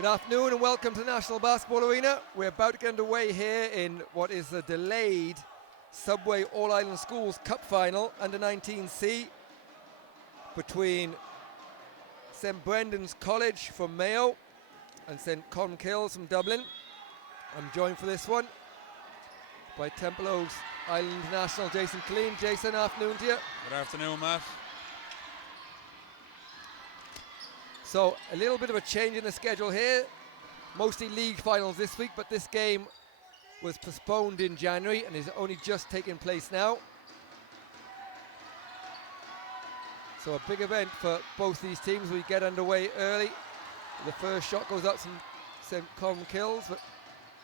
Good afternoon and welcome to the National Basketball Arena. We're about to get underway here in what is the delayed Subway All-Ireland Schools Cup Final under 19C between St Brendan's College from Mayo and St Colmcilles from Dublin. I'm joined for this one by Templeo's Ireland International Jason Knocklyon. Jason, afternoon to you. Good afternoon, Matt. So a little bit of a change in the schedule here. Mostly league finals this week, but this game was postponed in January and is only just taking place now. So a big event for both these teams. We get underway early. The first shot goes up from St Colmcilles, but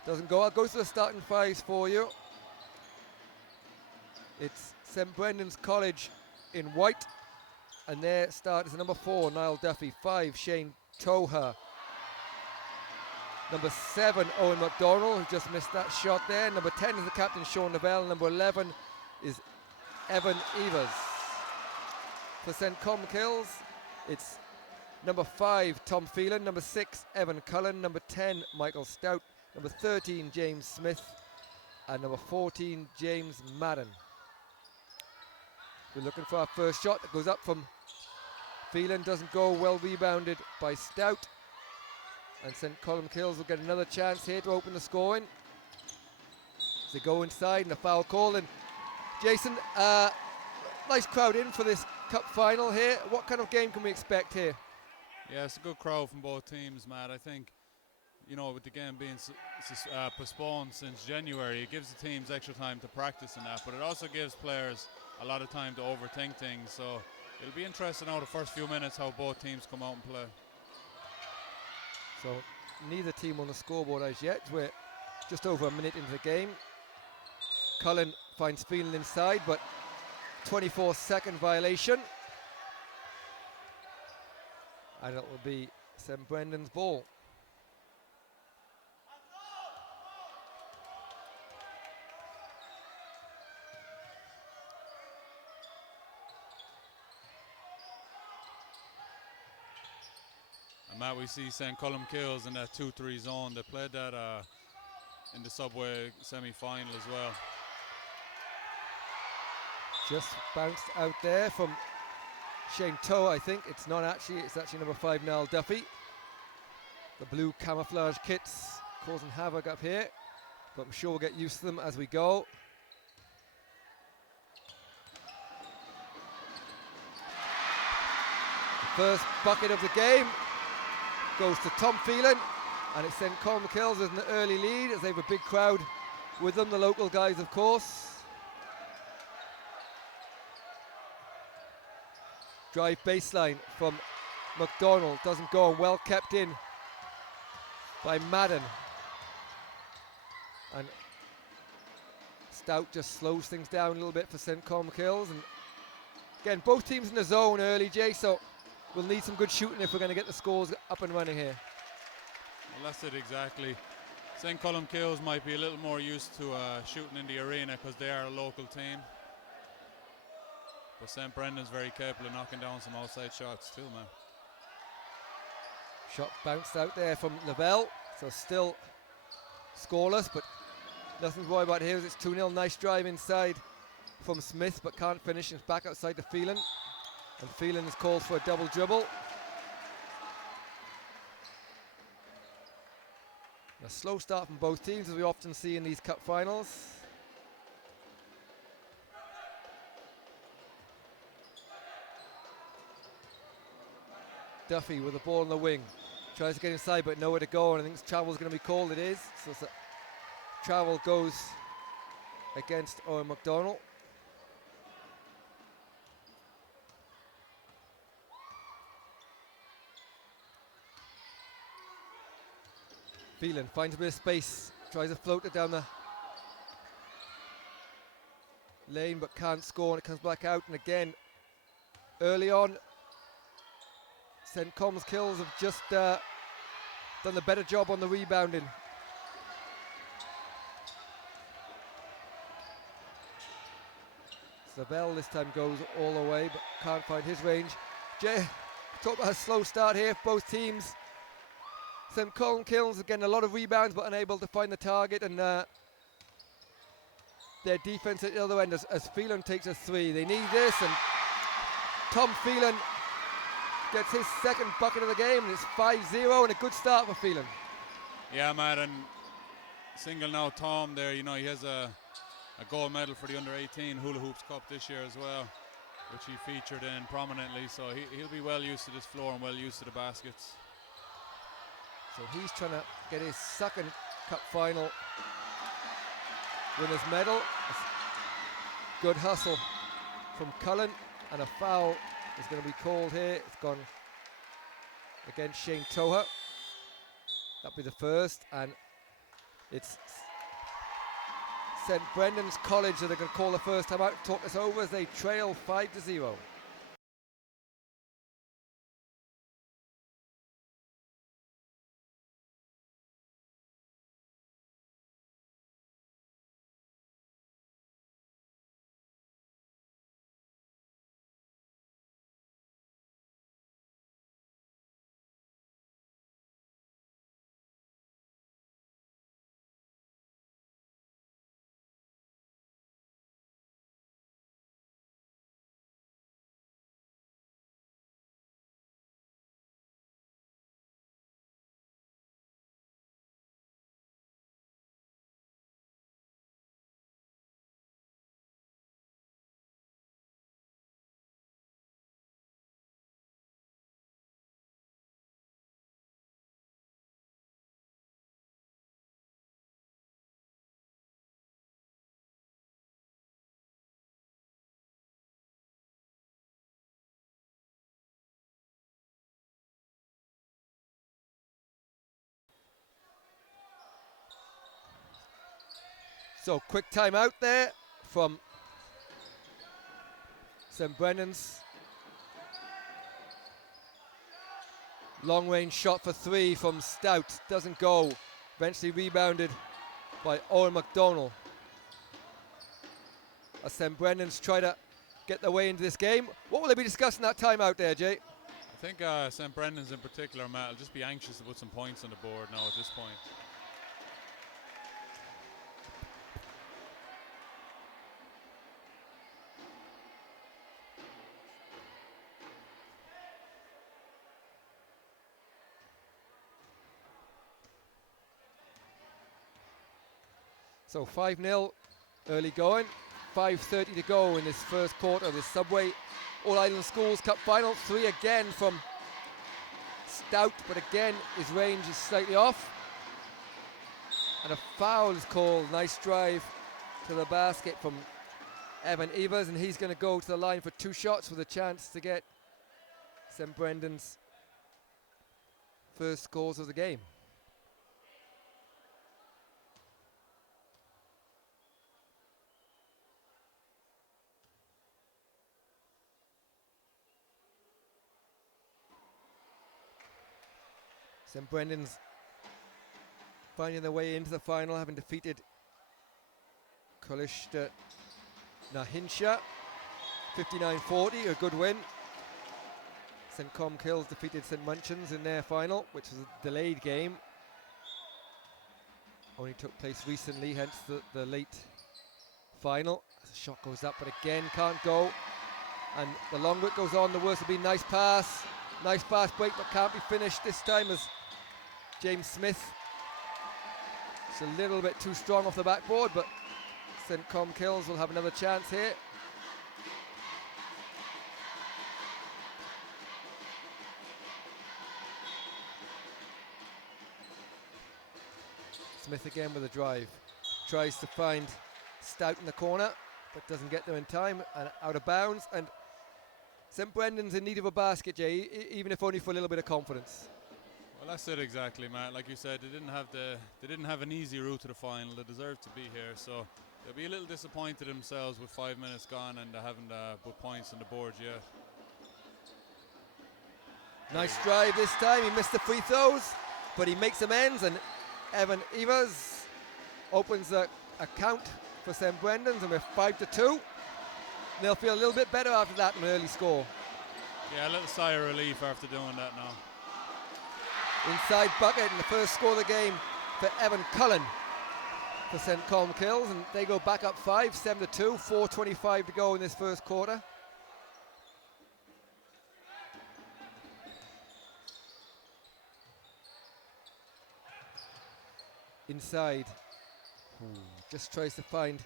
doesn't go. I'll go through the starting fives for you. It's St Brendan's College in white. And their start is number 4, Niall Duffy. 5, Shane Toha. Number 7, Owen McDonald, who just missed that shot there. Number 10 is the captain, Sean Lavelle. Number 11 is Evan Evers. For St Colmcilles, it's number 5, Tom Phelan. Number 6, Evan Cullen. Number 10, Michael Stout. Number 13, James Smith. And number 14, James Madden. We're looking for our first shot that goes up from Phelan, doesn't go, well rebounded by Stout. And St Colmcilles will get another chance here to open the scoring. As they go inside and a foul call. And Jason, nice crowd in for this cup final here. What kind of game can we expect here? Yeah, it's a good crowd from both teams, Matt. I think, with the game being postponed since January, it gives the teams extra time to practice in that, but it also gives players a lot of time to overthink things. So it'll be interesting now the first few minutes how both teams come out and play. So neither team on the scoreboard as yet. We're just over a minute into the game. Cullen finds Phelan inside, but 24-second violation. And it will be St Brendan's ball. Matt, we see St Colmcilles in that 2-3 zone. They played that in the Subway semi-final as well. Just bounced out there from Shane Toa, I think. It's actually number 5, Niall Duffy. The blue camouflage kits causing havoc up here, but I'm sure we'll get used to them as we go. The first bucket of the game goes to Tom Phelan, and it's St Colmcilles with an early lead as they have a big crowd with them, the local guys of course. Drive baseline from McDonald, doesn't go, and well kept in by Madden. And Stout just slows things down a little bit for St Colmcilles. And again, both teams in the zone early, Jay, so we'll need some good shooting if we're going to get the scores up and running here. Well, that's it exactly. St Colmcilles might be a little more used to shooting in the arena because they are a local team. But St Brendan's very capable of knocking down some outside shots too, man. Shot bounced out there from Lavelle, so still scoreless, but nothing to worry about here. It's 2-0. Nice drive inside from Smith, but can't finish. It's back outside to Phelan. And Phelan is called for a double dribble. A slow start from both teams, as we often see in these cup finals. Duffy with the ball on the wing. Tries to get inside, but nowhere to go. And I think travel's going to be called. It is. So travel goes against Owen McDonald. Phelan finds a bit of space, tries to float it down the lane, but can't score, and it comes back out. And again, early on, St Colmcilles have just done a better job on the rebounding. Lavelle this time goes all the way, but can't find his range. Jay, talk about a slow start here. Both teams St. Colmcilles are getting a lot of rebounds but unable to find the target, and their defense at the other end as Phelan takes a three. They need this, and Tom Phelan gets his second bucket of the game, and it's 5-0 and a good start for Phelan. Yeah, Matt, and single now Tom there, you know, he has a gold medal for the under-18 Hula Hoops Cup this year as well, which he featured in prominently, so he'll be well used to this floor and well used to the baskets. So he's trying to get his second cup final winner's medal. Good hustle from Cullen, and a foul is going to be called here. It's gone against Shane Toha. That'll be the first, and it's St. Brendan's College that are going to call the first time out to talk this over as they trail 5-0. So quick timeout there from St. Brendan's. Long range shot for three from Stout, doesn't go. Eventually rebounded by Owen McDonald. As St. Brendan's try to get their way into this game. What will they be discussing that timeout there, Jay? I think St. Brendan's in particular, Matt, will just be anxious to put some points on the board now at this point. So 5-0 early going, 5:30 to go in this first quarter of this Subway All-Ireland Schools Cup final. Three again from Stout, but again his range is slightly off. And a foul is called. Nice drive to the basket from Evan Evers, and he's going to go to the line for two shots with a chance to get St. Brendan's first scores of the game. St. Brendan's finding their way into the final, having defeated Colmcilles Knocklyon 59-40, a good win. St. Colmcilles defeated St. Munchin's in their final, which was a delayed game. Only took place recently, hence the late final. The shot goes up, but again can't go. And the longer it goes on, the worse it'll be. Nice pass break, but can't be finished this time as James Smith. It's a little bit too strong off the backboard, but St. Colmcilles will have another chance here. Smith again with a drive. Tries to find Stout in the corner, but doesn't get there in time, and out of bounds. And St. Brendan's in need of a basket, Jay, even if only for a little bit of confidence. Well, that's it exactly, Matt. Like you said, they didn't have an easy route to the final. They deserved to be here, so they'll be a little disappointed themselves with 5 minutes gone and they haven't put points on the board yet. Nice drive this time. He missed the free throws, but he makes amends, and Evan Evers opens a count for St. Brendan's, and we're 5-2. They'll feel a little bit better after that, an early score. Yeah, a little sigh of relief after doing that now. Inside bucket, and the first score of the game for Evan Cullen for St Colmcilles, and they go back up 5, 7-2, 4:25 to go in this first quarter. Inside, just tries to find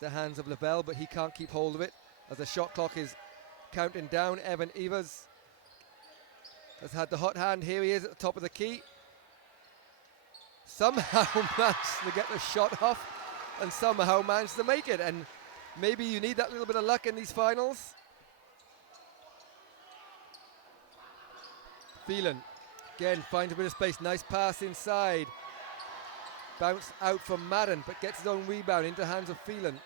the hands of Lavelle, but he can't keep hold of it as the shot clock is counting down. Evan Evers has had the hot hand. Here he is at the top of the key. Somehow managed to get the shot off and somehow managed to make it, and maybe you need that little bit of luck in these finals. Phelan again finds a bit of space, nice pass inside. Bounce out from Madden, but gets his own rebound into hands of Phelan.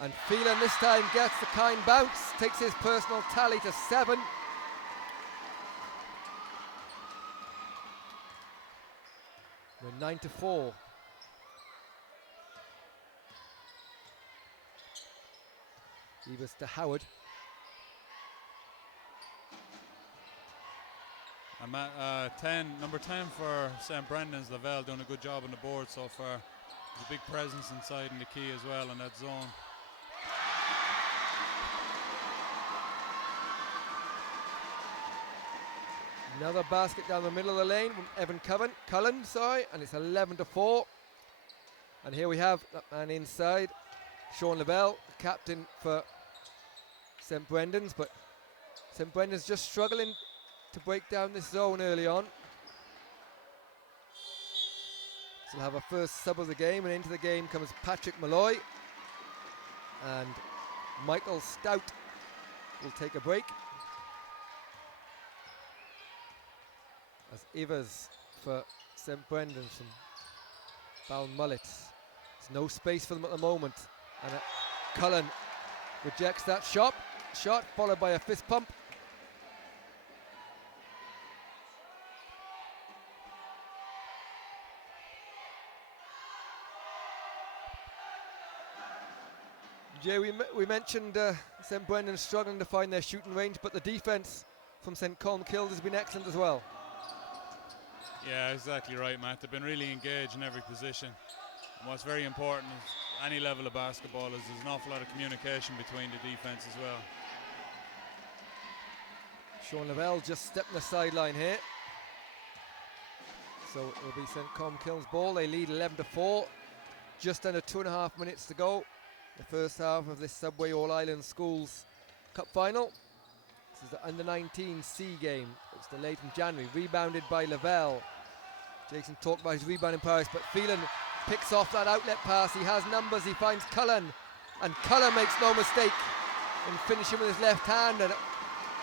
And Phelan this time gets the kind bounce, takes his personal tally to 7. We're 9-4. Evers to Howard. I'm at number 10 for St Brendan's, Lavelle, doing a good job on the board so far. There's a big presence inside in the key as well in that zone. Another basket down the middle of the lane from Evan Cullen, and it's 11-4. And here we have that man inside, Sean Lavelle, captain for St Brendan's, but St Brendan's just struggling to break down this zone early on. So we'll have a first sub of the game, and into the game comes Patrick Malloy, and Michael Stout will take a break. As Evers for St Brendan's from Belmullet. There's no space for them at the moment, and Cullen rejects that shot followed by a fist pump. Jay, we mentioned St Brendan struggling to find their shooting range, but the defense from St Colmcilles has been excellent as well. Yeah, exactly right, Matt. They've been really engaged in every position. And what's very important is any level of basketball is there's an awful lot of communication between the defense as well. Sean Lavelle just stepping the sideline here. So it will be St Colmcilles' ball. They lead 11-4. Just under 2.5 minutes to go. The first half of this Subway All-Ireland Schools Cup final. This is the under-19 C game. It's delayed from January. Rebounded by Lavelle. Jason talked about his rebounding prowess, but Phelan picks off that outlet pass. He has numbers. He finds Cullen, and Cullen makes no mistake in finishing with his left hand. And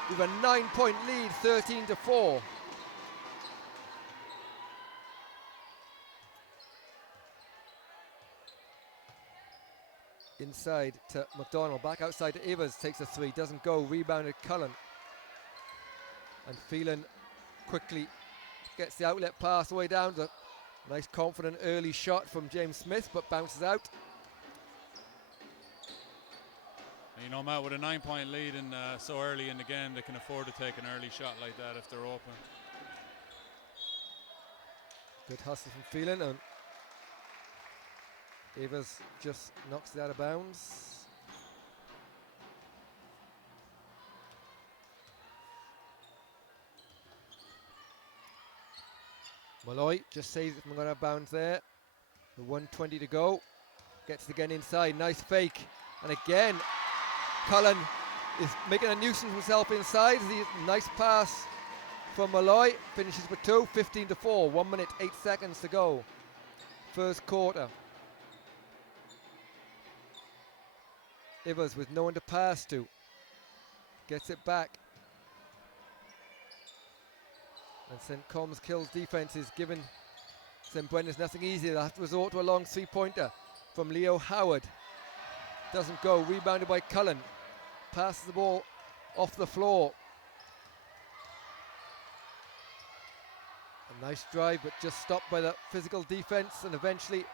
we have a 9-point lead, 13-4. Inside to McDonald, back outside to Evers, takes a three, doesn't go, rebounded Cullen. And Phelan quickly gets the outlet pass all the way down. To a nice confident early shot from James Smith, but bounces out. You know, Matt, with a 9-point lead and so early in the game, they can afford to take an early shot like that if they're open. Good hustle from Phelan, and Evers just knocks it out of bounds. Malloy just saves it from going out of bounds there. The 1:20 to go. Gets it again inside. Nice fake. And again, Cullen is making a nuisance himself inside. Nice pass from Malloy. Finishes with 2, 15-4. 1 minute, 8 seconds to go. First quarter. Evers with no one to pass to. Gets it back. And St Colmcilles' defense is giving St Brendan's nothing easy. They'll have to resort to a long three-pointer from Leo Howard. Doesn't go. Rebounded by Cullen. Passes the ball off the floor. A nice drive, but just stopped by the physical defense and eventually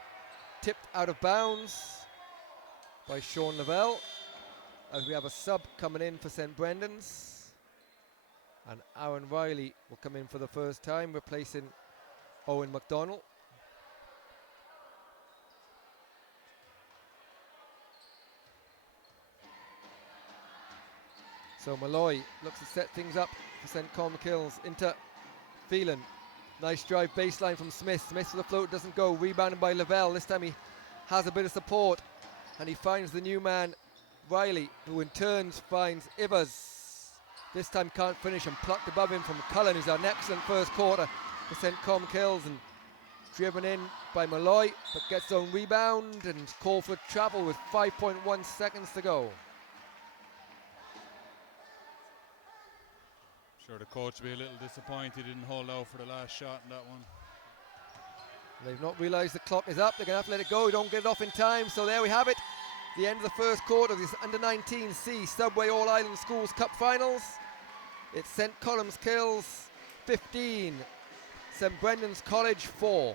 tipped out of bounds by Sean Lavelle, as we have a sub coming in for St Brendan's. And Aaron Riley will come in for the first time, replacing Owen McDonald. So Malloy looks to set things up for St Colmcilles into Phelan. Nice drive baseline from Smith. Smith for the float, doesn't go. Rebounded by Lavelle. This time he has a bit of support. And he finds the new man, Riley, who in turns finds Ivers. This time can't finish and plucked above him from Cullen, who's had an excellent first quarter for St Colmcilles, and driven in by Malloy, but gets his own rebound and call for travel with 5.1 seconds to go. Sure, the coach will be a little disappointed he didn't hold out for the last shot in that one. They've not realised the clock is up. They're going to have to let it go. We don't get it off in time. So there we have it. The end of the first quarter of this Under-19C Subway All-Ireland Schools Cup Finals. It's St Colmcilles 15, St Brendan's College 4.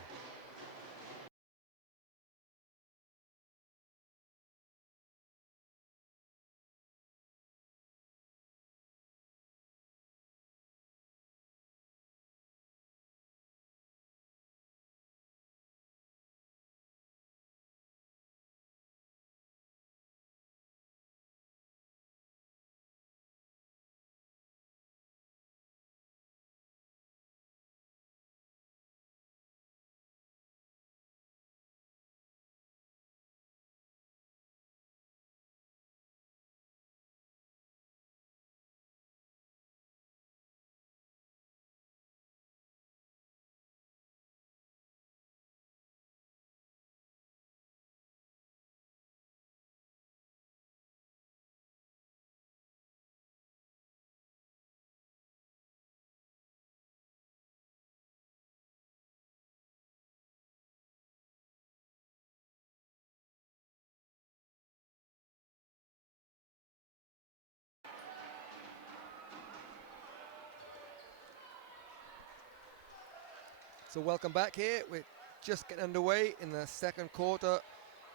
So welcome back here. We're just getting underway in the second quarter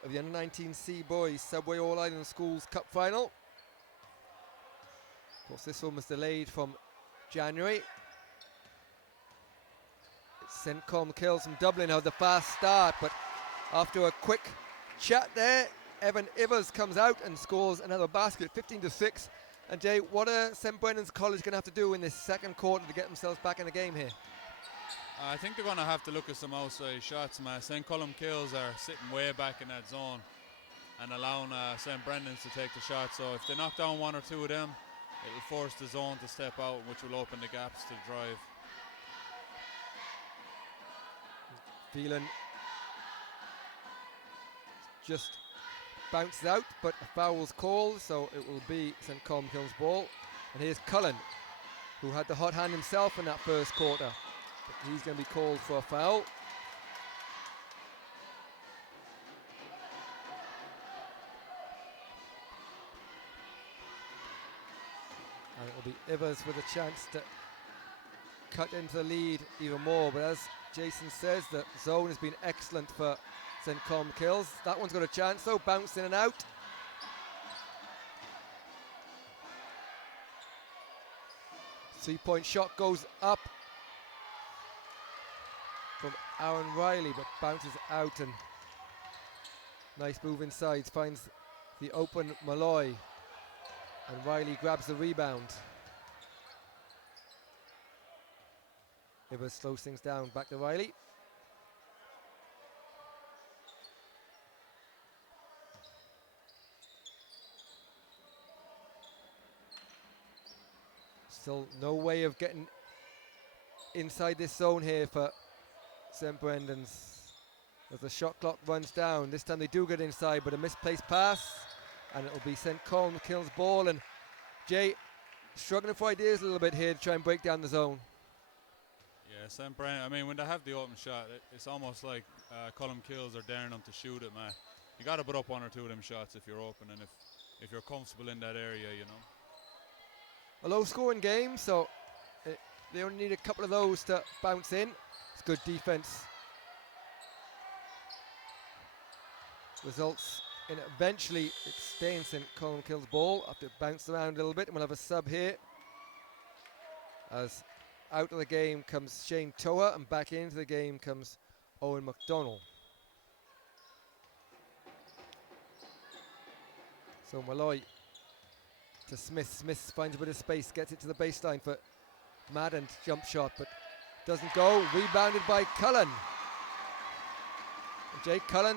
of the Under-19C Boys Subway All-Ireland Schools Cup Final. Of course, this one was delayed from January. It's St Colmcilles from Dublin had the fast start, but after a quick chat there, Evan Ivers comes out and scores another basket, 15-6. And Jay, what are St Brendan's College going to have to do in this second quarter to get themselves back in the game here? I think they're going to have to look at some outside shots, man. St Colmcilles are sitting way back in that zone and allowing St Brendan's to take the shot. So if they knock down one or two of them, it will force the zone to step out, which will open the gaps to the drive. Phelan just bounces out, but a foul's called, so it will be St Colmcilles' ball. And here's Cullen, who had the hot hand himself in that first quarter. But he's going to be called for a foul. And it will be Ivers with a chance to cut into the lead even more. But as Jason says, the zone has been excellent for St Colmcilles. That one's got a chance though, bounce in and out. Three-point shot goes up from Aaron Riley, but bounces out, and nice move inside, finds the open Malloy, and Riley grabs the rebound. Ivers slows things down, back to Riley. Still no way of getting inside this zone here for St Brendan's as the shot clock runs down. This time they do get inside, but a misplaced pass, and it'll be St Colmcilles' ball. And Jay struggling for ideas a little bit here to try and break down the zone. Yeah, St Brendan, I mean, when they have the open shot, it's almost like Colmcilles are daring them to shoot it, man. You got to put up one or two of them shots if you're open, and if you're comfortable in that area, you know. A low-scoring game, so they only need a couple of those to bounce in. It's good defense. Results in eventually it's staying St Colmcilles' ball after it bounced around a little bit, and we'll have a sub here. as out of the game comes Shane Toa and back into the game comes Owen McDonnell. So Malloy to Smith. Smith finds a bit of space, gets it to the baseline for Madden jump shot, but doesn't go. Rebounded by Cullen. And Jake Cullen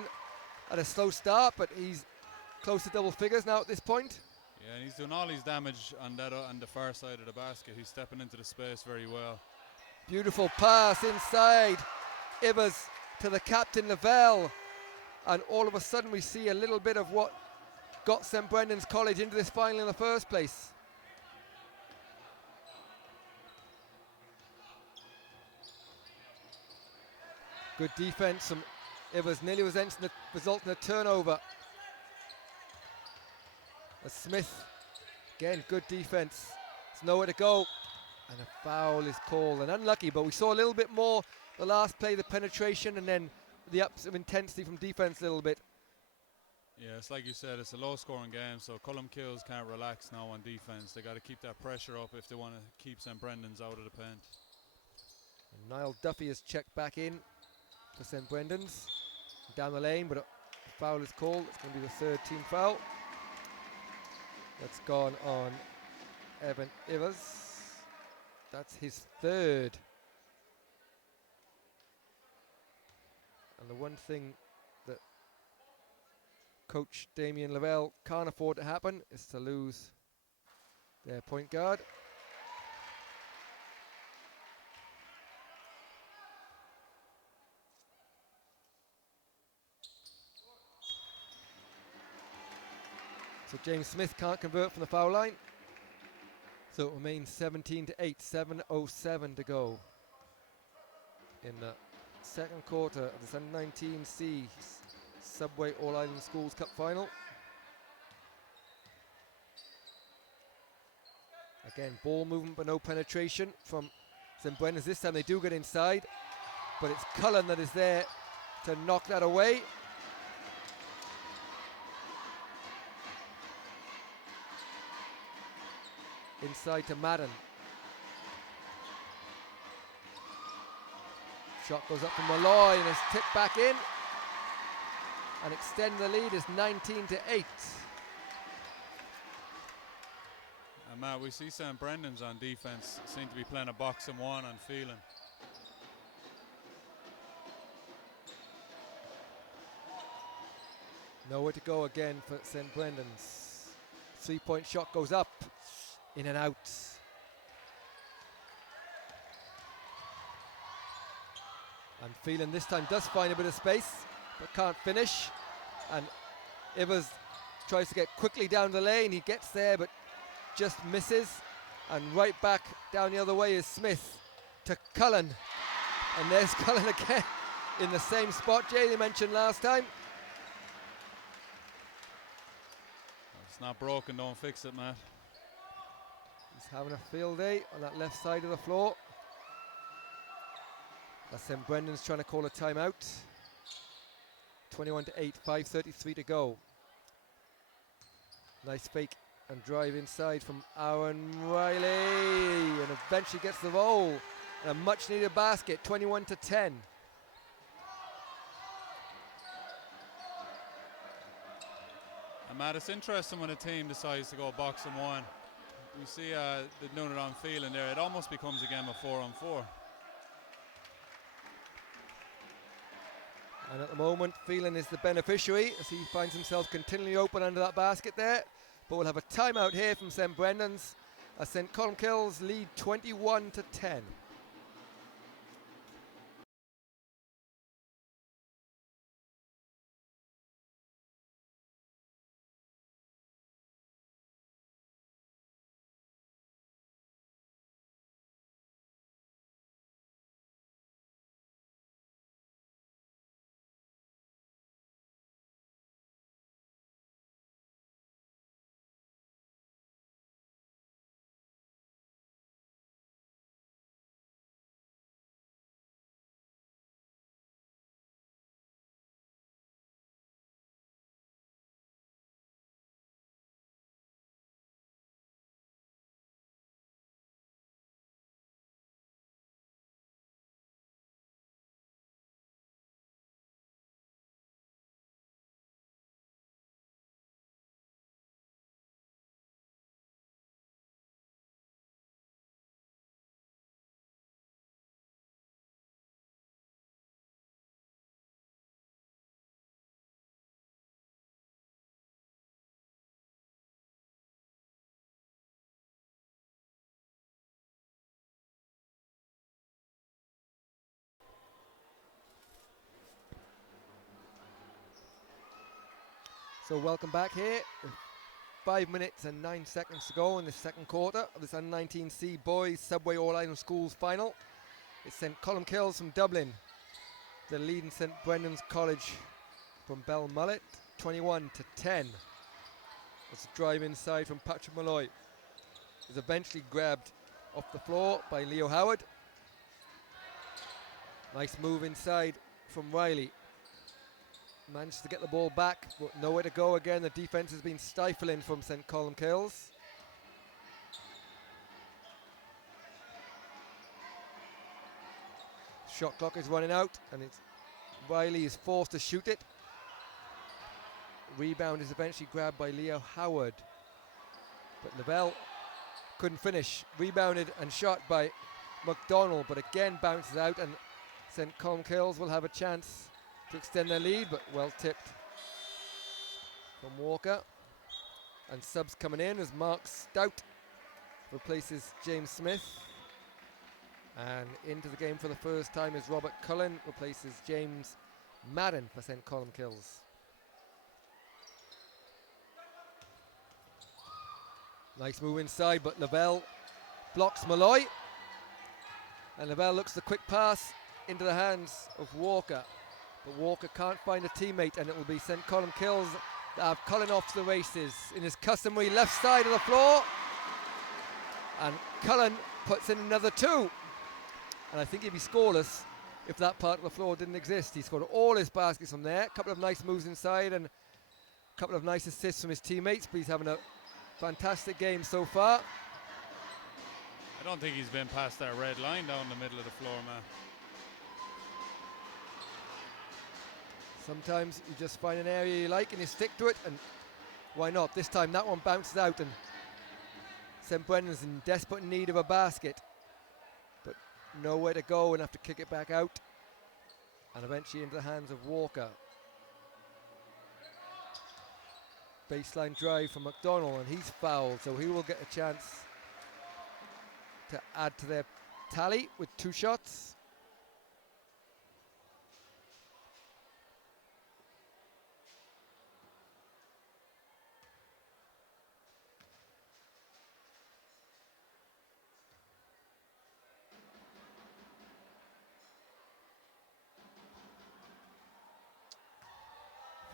had a slow start, but he's close to double figures now at this point. Yeah, and he's doing all his damage on that on the far side of the basket. He's stepping into the space very well. Beautiful pass inside. Ivers to the captain Lavelle, and all of a sudden we see a little bit of what got St Brendan's College into this final in the first place. Good defense from Ivers. Nearly result in a turnover. As Smith, again, good defense. There's nowhere to go. And a foul is called. And unlucky, but we saw a little bit more the last play, the penetration, and then the ups of intensity from defense a little bit. Yeah, it's like you said, it's a low-scoring game, so Colmcilles can't relax now on defense. They got to keep that pressure up if they want to keep St Brendan's out of the paint. And Niall Duffy is checked back in for St Brendan's. Down the lane, but a foul is called. It's going to be the third team foul. That's gone on Evan Ivers. That's his third. And the one thing that Coach Damien Lavelle can't afford to happen is to lose their point guard. So James Smith can't convert from the foul line. So it remains 17-8, 7:07 to go in the second quarter of the Under-19C Subway All-Ireland Schools Cup final. Again, ball movement but no penetration from St Brendan's. This time they do get inside, but it's Cullen that is there to knock that away. Inside to Madden. Shot goes up from Malloy and is tipped back in. And extend the lead is 19-8. And Matt, we see St Brendan's on defense seem to be playing a box and one on Phelan. Nowhere to go again for St Brendan's. 3-point shot goes up. In and out. And Phelan this time does find a bit of space, but can't finish. And Ivers tries to get quickly down the lane. He gets there, but just misses. And right back down the other way is Smith to Cullen. And there's Cullen again in the same spot Jay they mentioned last time. It's not broken, don't fix it, Matt. He's having a field day on that left side of the floor. That's St Brendan's trying to call a timeout. 21-8, 5:33 to go. Nice fake and drive inside from Aaron Riley, and eventually gets the roll. And a much needed basket, 21-10. And Matt, it's interesting when a team decides to go box and one. You see the doing it on Phelan there, it almost becomes a game of 4-on-4. And at the moment, Phelan is the beneficiary as he finds himself continually open under that basket there. But we'll have a timeout here from St Brendan's as St Colmcilles lead 21-10. So welcome back here. 5 minutes and 9 seconds to go in the second quarter of this under-19C Boys Subway All-Ireland Schools final. It's St Colmcilles from Dublin. The leading St Brendan's College from Belmullet, 21-10. It's a drive inside from Patrick Malloy. Is eventually grabbed off the floor by Leo Howard. Nice move inside from Riley. Managed to get the ball back, but nowhere to go again. The defense has been stifling from St Colmcilles. Shot clock is running out, and Riley is forced to shoot it. Rebound is eventually grabbed by Leo Howard, but Lavelle couldn't finish. Rebounded and shot by McDonald, but again bounces out, and St Colmcilles will have a chance to extend their lead, but well tipped from Walker. And subs coming in as Mark Stout replaces James Smith. And into the game for the first time is Robert Cullen replaces James Madden for St Colmcilles. Nice move inside, but Lavelle blocks Malloy. And Lavelle looks the quick pass into the hands of Walker. But Walker can't find a teammate, and it will be St Colmcilles that have Cullen off to the races in his customary left side of the floor. And Cullen puts in another two. And I think he'd be scoreless if that part of the floor didn't exist. He scored all his baskets from there. A couple of nice moves inside and a couple of nice assists from his teammates, but he's having a fantastic game so far. I don't think he's been past that red line down the middle of the floor, man. Sometimes you just find an area you like and you stick to it, and why not? This time that one bounces out, and St Brendan's in desperate need of a basket, but nowhere to go and have to kick it back out, and eventually into the hands of Walker. Baseline drive from McDonald, and he's fouled, so he will get a chance to add to their tally with 2 shots.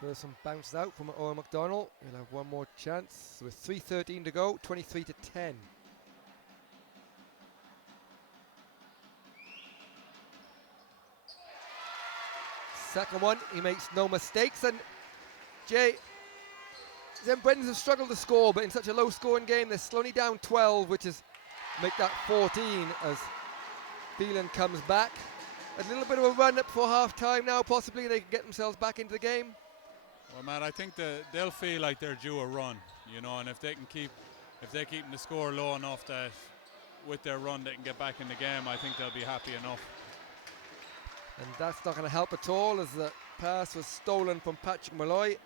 First one bounced out from Owen McDonald. He'll have one more chance with 3:13 to go, 23-10. Second one, he makes no mistakes, and St Brendan's have struggled to score, but in such a low scoring game, they're slowly down 12, which is make that 14 as Phelan comes back. A little bit of a run up before half time now, possibly they can get themselves back into the game. Well, Matt, I think they'll feel like they're due a run, you know, and if they're keeping the score low enough that with their run they can get back in the game, I think they'll be happy enough. And that's not going to help at all, as the pass was stolen from Patrick Malloy,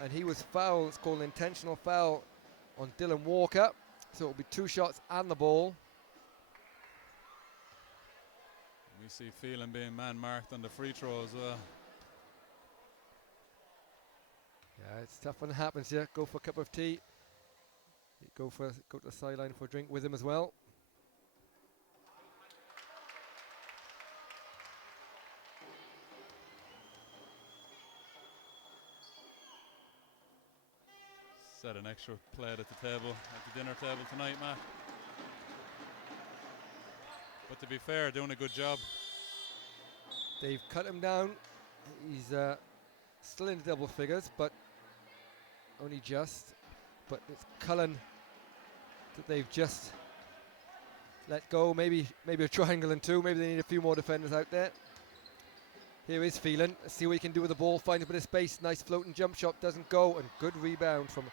and he was fouled. It's called an intentional foul on Dylan Walker, so it'll be 2 shots and the ball. We see Phelan being man-marked on the free throw as well. Yeah, it's tough when it happens here. Go for a cup of tea. Go to the sideline for a drink with him as well. Set an extra plate at the table, at the dinner table tonight, Matt. But to be fair, doing a good job. They've cut him down. He's still in the double figures, but only just. But it's Cullen that they've just let go. Maybe a triangle and 2. Maybe they need a few more defenders out there. Here is Phelan. Let's see what he can do with the ball. Find a bit of space. Nice floating jump shot. Doesn't go. And good rebound from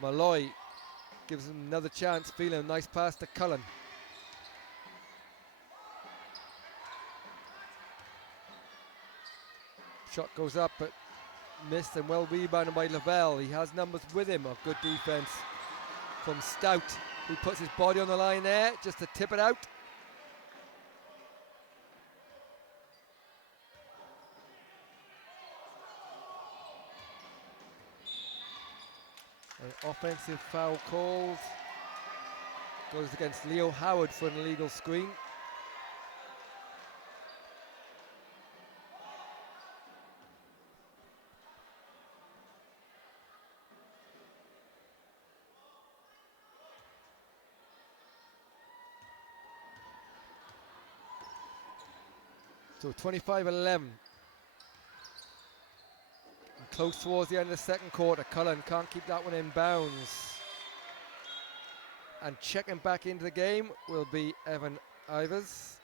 Malloy. Gives him another chance. Phelan, nice pass to Cullen. Shot goes up, but missed, and well rebounded by Lavelle. He has numbers with him of good defense from Stout. He puts his body on the line there just to tip it out. offensive foul called. Goes against Leo Howard for an illegal screen. So 25-11. Close towards the end of the second quarter. Cullen can't keep that one in bounds. And checking back into the game will be Evan Ivers.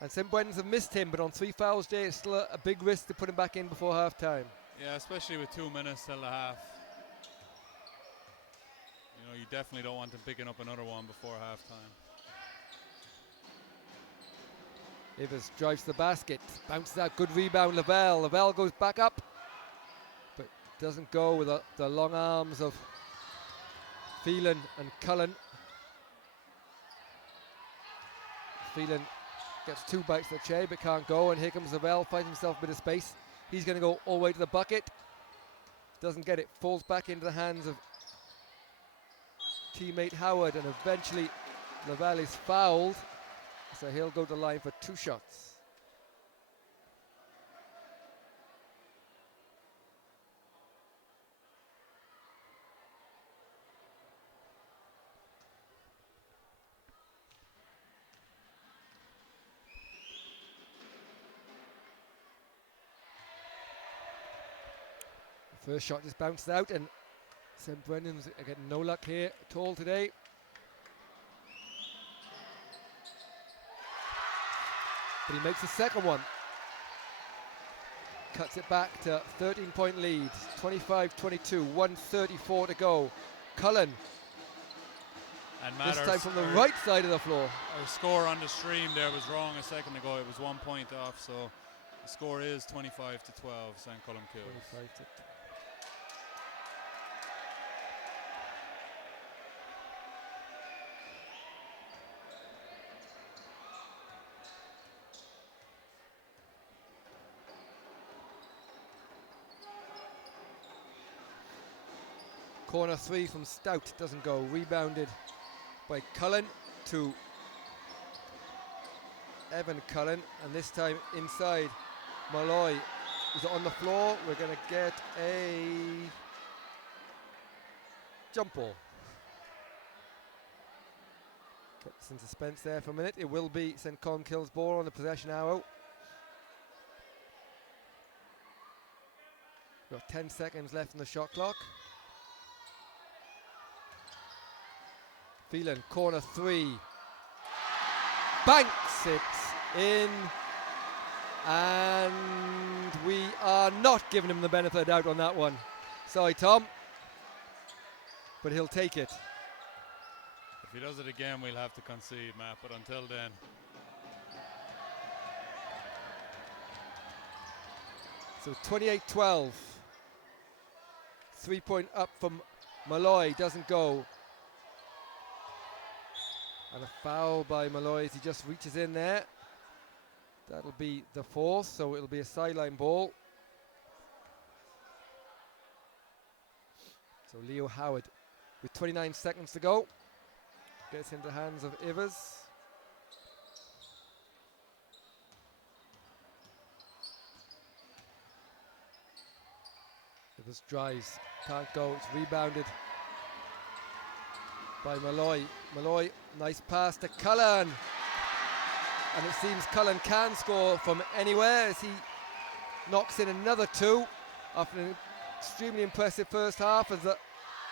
And St. Brendan's have missed him, but on 3 fouls day, it's still a big risk to put him back in before half time. Yeah, especially with 2 minutes till the half. You know, you definitely don't want him picking up another one before half time. Ivers drives to the basket, bounces out, good rebound, Lavelle. Lavelle goes back up, but doesn't go with the long arms of Phelan and Cullen. Phelan gets 2 bites at the chair, but can't go, and here comes Lavelle, finds himself a bit of space. He's going to go all the way to the bucket. Doesn't get it, falls back into the hands of teammate Howard, and eventually Lavelle is fouled. So he'll go to the line for 2 shots. The first shot just bounced out, and St. Brendan's are getting no luck here at all today. But he makes the second one. Cuts it back to 13-point lead. 25-22, 1:34 to go. Cullen, And this time from the right side of the floor. Our score on the stream there was wrong a second ago. It was 1 point off, so the score is 25-12, St. Colmcilles. 25 to corner 3 from Stout, doesn't go. Rebounded by Cullen to Evan Cullen, and this time inside. Malloy is on the floor. We're going to get a jump ball. Kept us in suspense there for a minute. It will be St. Colmcille's ball on the possession arrow. Got 10 seconds left in the shot clock. Phelan, corner 3. Banks it in. And we are not giving him the benefit of the doubt on that one. Sorry, Tom. But he'll take it. If he does it again, we'll have to concede, Matt. But until then. So 28-12. 3-point up from Malloy. Doesn't go. And a foul by Malloy as he just reaches in there. That'll be the 4th, so it'll be a sideline ball. So Leo Howard with 29 seconds to go. Gets into the hands of Ivers. Ivers drives, can't go, it's rebounded by Malloy. Malloy, nice pass to Cullen. And it seems Cullen can score from anywhere as he knocks in another 2 after an extremely impressive first half. As the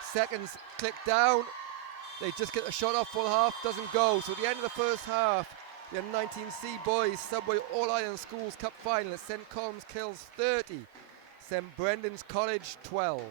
seconds click down, they just get the shot off full half, doesn't go. So at the end of the first half, the U19C boys Subway All-Ireland Schools Cup final at St. Colmcilles 30, St. Brendan's College 12.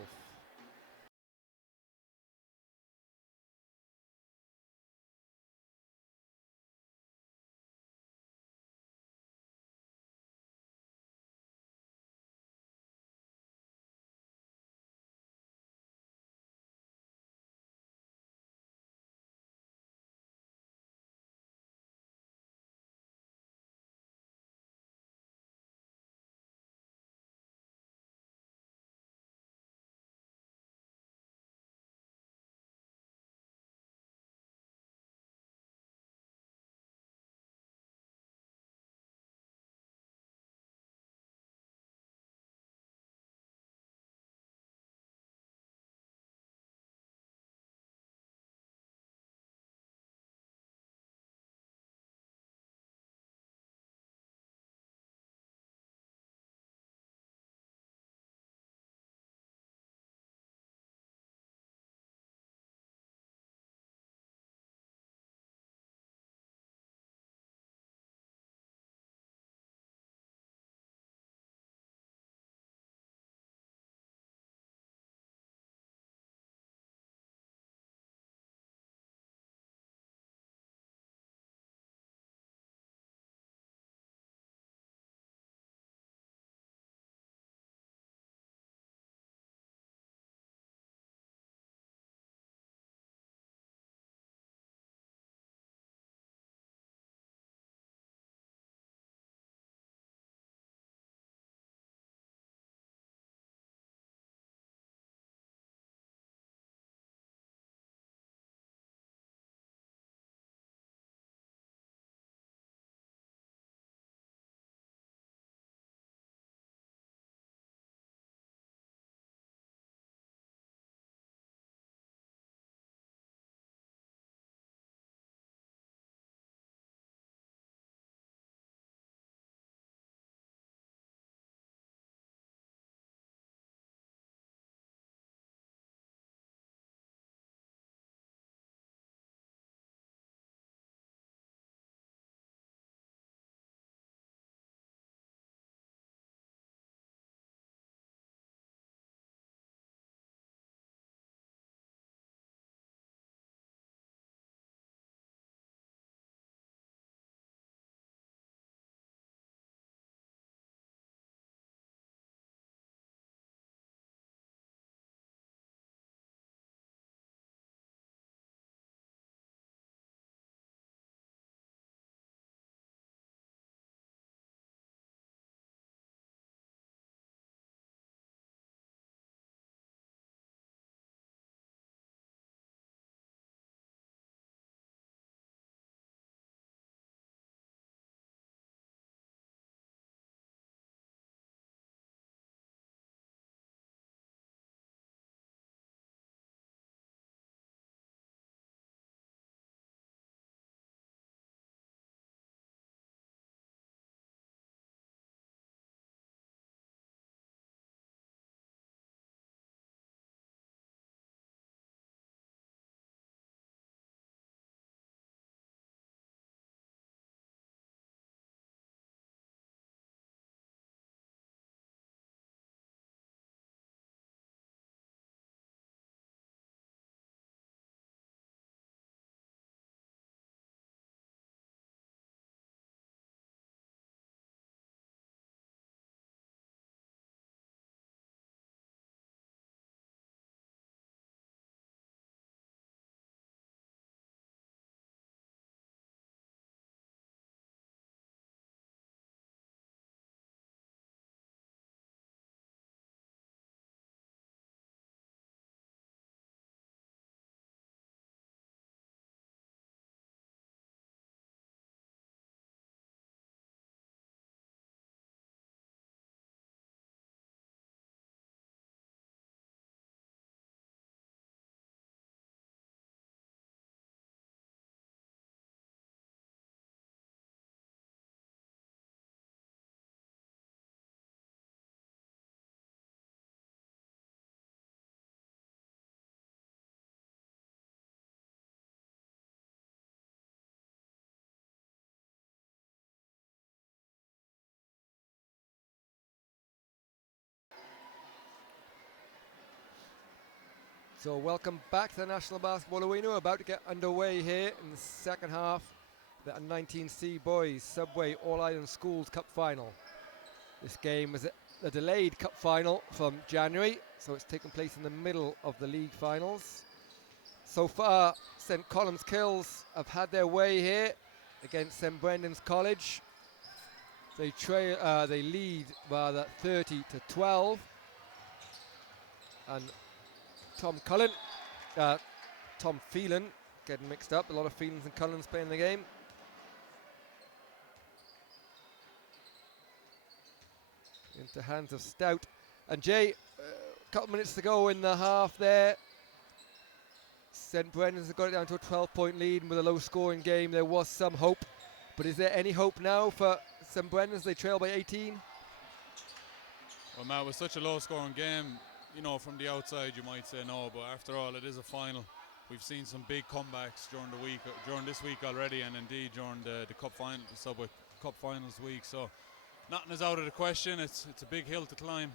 So welcome back to the National Basketball Arena. We're about to get underway here in the second half. The 19C Boys Subway All-Ireland Schools Cup Final. This game was a delayed cup final from January, so it's taken place in the middle of the league finals. So far, St Colmcilles have had their way here against St Brendan's College. They lead rather 30-12, and Tom Phelan, getting mixed up. A lot of Phelans and Cullens playing the game. Into hands of Stout. And Jay, a couple minutes to go in the half there. St Brendan's have got it down to a 12-point lead, and with a low-scoring game, there was some hope. But is there any hope now for St Brendan's? They trail by 18. Well, Matt, with such a low-scoring game, you know, from the outside, you might say no, but after all, it is a final. We've seen some big comebacks during this week already, and indeed during the Cup Final, the Subway Cup Finals week. So nothing is out of the question. It's a big hill to climb.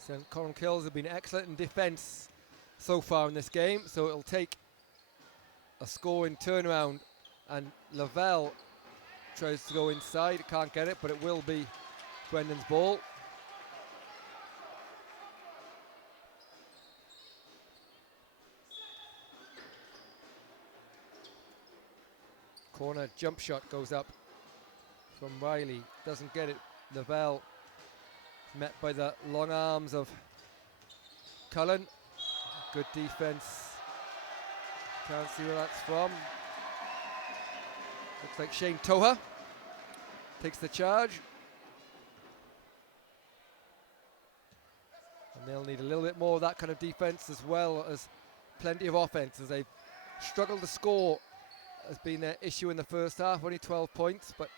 St Colmcilles have been excellent in defence so far in this game, so it'll take a scoring turnaround, and Lavelle tries to go inside, can't get it, but it will be Brendan's ball. Corner jump shot goes up from Riley, doesn't get it. Lavelle met by the long arms of Cullen. Good defense. Can't see where that's from. Looks like Shane Toha takes the charge. And they'll need a little bit more of that kind of defense, as well as plenty of offense, as they've struggled to score. Has been their issue in the first half, only 12 points, but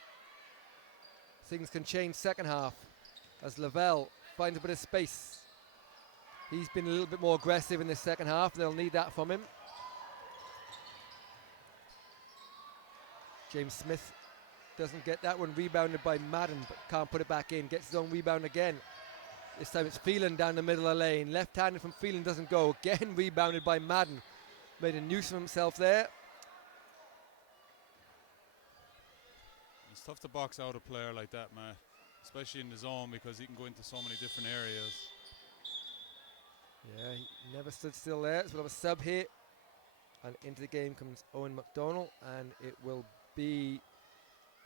things can change second half as Lavelle finds a bit of space. He's been a little bit more aggressive in the second half. They'll need that from him. James Smith doesn't get that one, rebounded by Madden, but can't put it back in. Gets his own rebound again. This time it's Phelan down the middle of the lane. Left-handed from Phelan doesn't go. Again rebounded by Madden. Made a noose of himself there. It's tough to box out a player like that, Matt, especially in the zone, because he can go into so many different areas. Yeah, he never stood still there. So we'll have a sub here. And into the game comes Owen McDonald, and it will be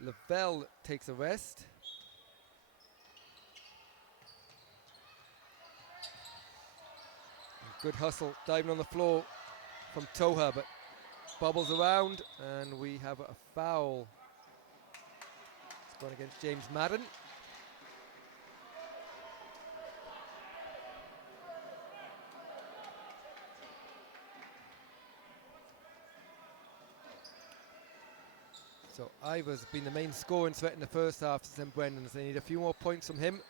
Lavelle takes a rest. Good hustle, diving on the floor from Toha, but bobbles around, and we have a foul. It's going against James Madden. So Ivers been the main scoring threat in the first half to St Brendan's. They need a few more points from him.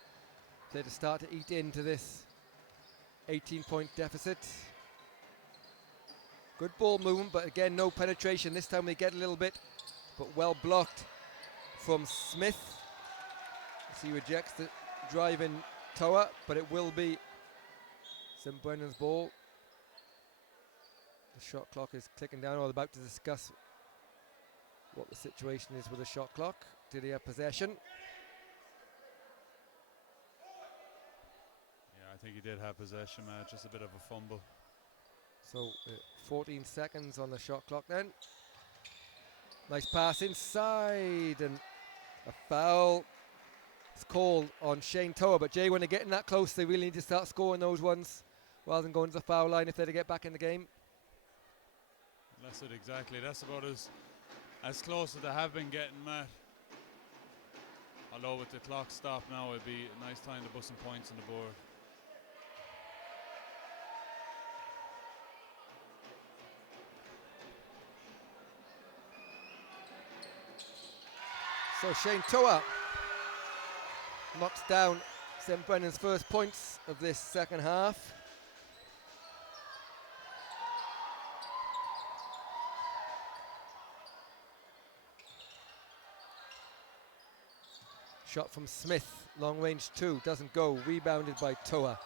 They're to start to eat into this 18-point deficit. Good ball movement, but again, no penetration. This time they get a little bit, but well blocked from Smith. As he rejects the drive in Toa, but it will be St Brendan's ball. The shot clock is clicking down. We're about to discuss what the situation is with the shot clock. Did he have possession? Yeah, I think he did have possession, Matt. Just a bit of a fumble. So 14 seconds on the shot clock then. Nice pass inside, and a foul is called on Shane Toa. But Jay, when they're getting that close, they really need to start scoring those ones rather than going to the foul line if they're to get back in the game. That's it exactly. That's about as close as they have been getting, Matt. Although with the clock stopped now, it'd be a nice time to put some points on the board. So Shane Toa knocks down St Brendan's first points of this second half. Shot from Smith, long range two, doesn't go, rebounded by Toa.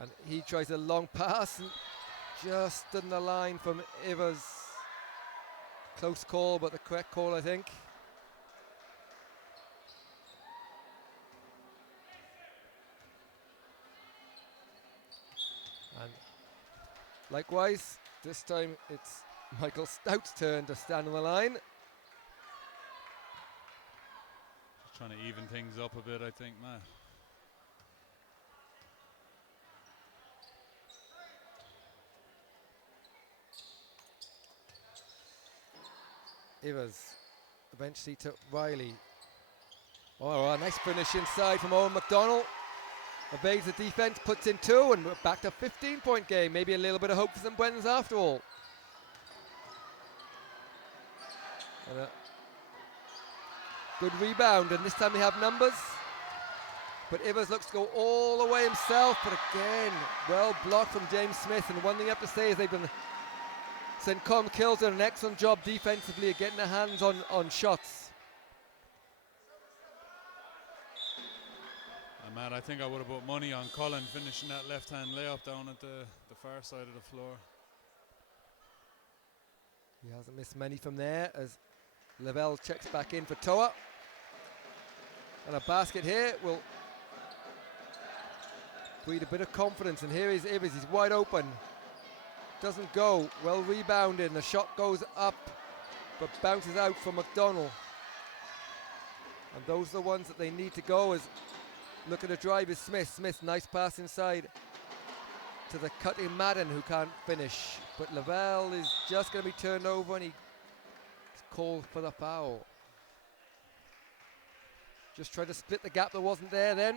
And he tries a long pass and just in the line from Ivers. Close call, but the correct call, I think. And likewise, this time it's Michael Stout's turn to stand on the line. Just trying to even things up a bit, I think, Matt. Ivers eventually to Riley. Oh, a nice finish inside from Owen McDonald. Evades the defence, puts in 2, and we're back to 15-point game. Maybe a little bit of hope for St. Brendan's after all. And a good rebound, and this time they have numbers. But Ivers looks to go all the way himself, but again, well blocked from James Smith. And one thing you have to say is they've been St. Colmcilles done an excellent job defensively at getting their hands on shots. And Matt, I think I would have put money on Cullen finishing that left-hand layup down at the far side of the floor. He hasn't missed many from there as Lavelle checks back in for Toa. And a basket here will breed a bit of confidence. And here is Ivers, he's wide open. Doesn't go, well rebounded, and the shot goes up, but bounces out for McDonald. And those are the ones that they need to go as looking to drive is Smith. Smith, nice pass inside to the cutting Madden who can't finish. But Lavelle is just going to be turned over and he's called for the foul. Just tried to split the gap that wasn't there then.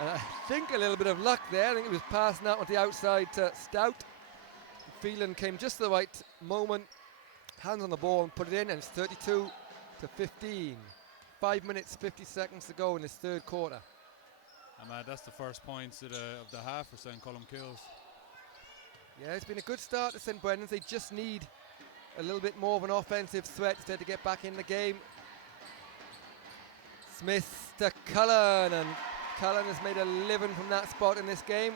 And I think a little bit of luck there. I think it was passing out on the outside to Stout. Phelan came just at the right moment. Hands on the ball and put it in, and it's 32 to 15. 5 minutes, 50 seconds to go in this third quarter. And that's the first points of the half for St. Colmcilles. Yeah, it's been a good start to St. Brendan's. They just need a little bit more of an offensive threat instead to get back in the game. Smith to Cullen, and Cullen has made a living from that spot in this game.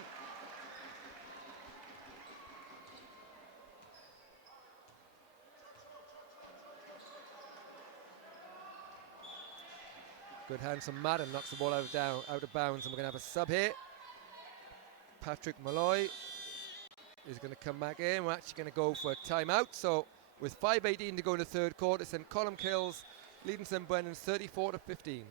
Good hands from Madden, knocks the ball out of bounds, and we're going to have a sub here. Patrick Malloy is going to come back in. We're actually going to go for a timeout. So with 5:18 to go in the third quarter, St. Colmcilles leading St. Brendan's 34 to 15.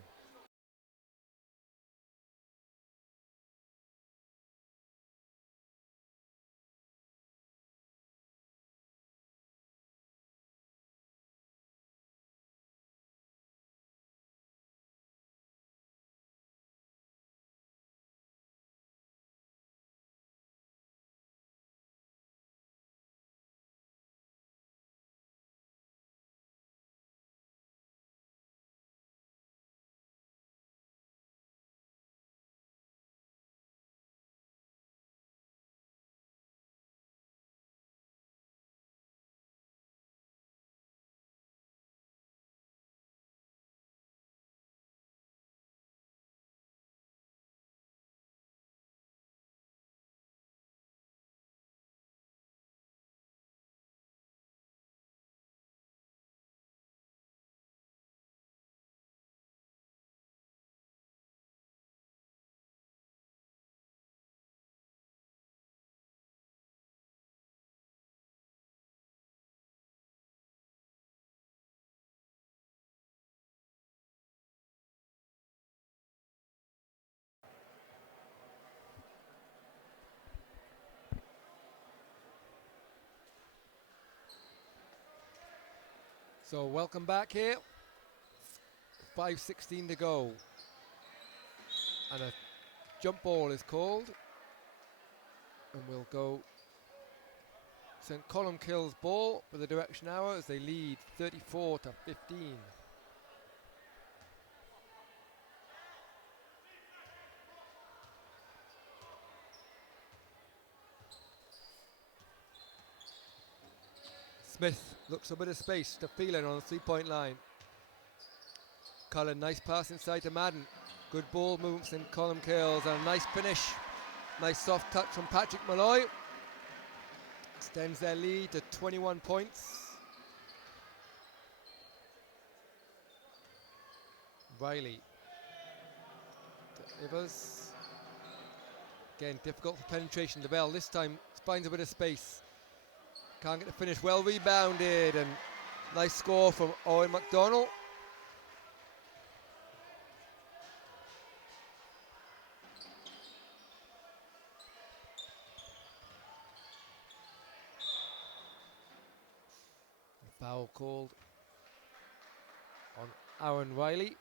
So welcome back here. 5:16 to go. And a jump ball is called. And we'll go St. Colmcilles ball for the direction hour as they lead 34 to 15. Smith looks for a bit of space to Phelan on the 3-point line. Cullen, nice pass inside to Madden. Good ball movements in Colmcilles and a nice finish. Nice soft touch from Patrick Malloy. Extends their lead to 21 points. Riley to Ivers. Again, difficult for penetration. The Bell this time finds a bit of space. Can't get the finish. Well rebounded and nice score from Owen McDonald. Foul called on Aaron Riley.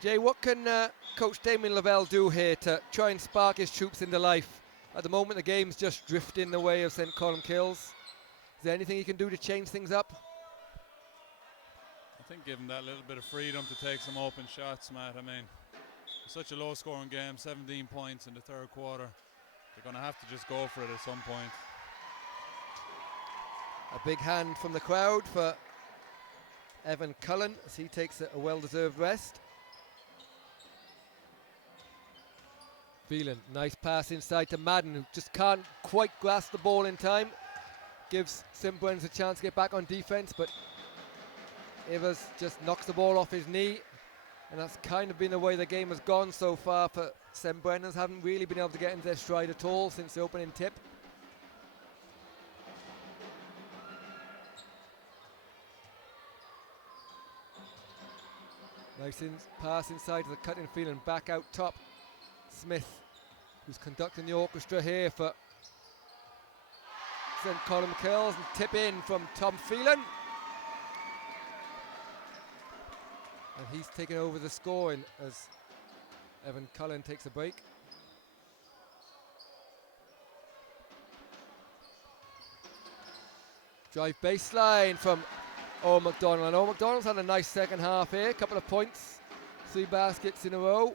Jay, what can Coach Damien Lavelle do here to try and spark his troops into life? At the moment, the game's just drifting the way of St. Colmcilles. Is there anything he can do to change things up? I think give him that little bit of freedom to take some open shots, Matt. I mean, such a low-scoring game, 17 points in the third quarter. They're going to have to just go for it at some point. A big hand from the crowd for Evan Cullen as he takes a well-deserved rest. Phelan, nice pass inside to Madden, who just can't quite grasp the ball in time. Gives St. Brendan's a chance to get back on defense, but Ivers just knocks the ball off his knee, and that's kind of been the way the game has gone so far for St. Brendan's. Haven't really been able to get into their stride at all since the opening tip. Nice pass inside to the cutting Phelan, back out top. Smith, who's conducting the orchestra here for St. Colmcilles, and tip in from Tom Phelan. And he's taken over the scoring as Evan Cullen takes a break. Drive baseline from Owen McDonald. And Owen McDonald's had a nice second half here. A couple of points, 3 baskets in a row.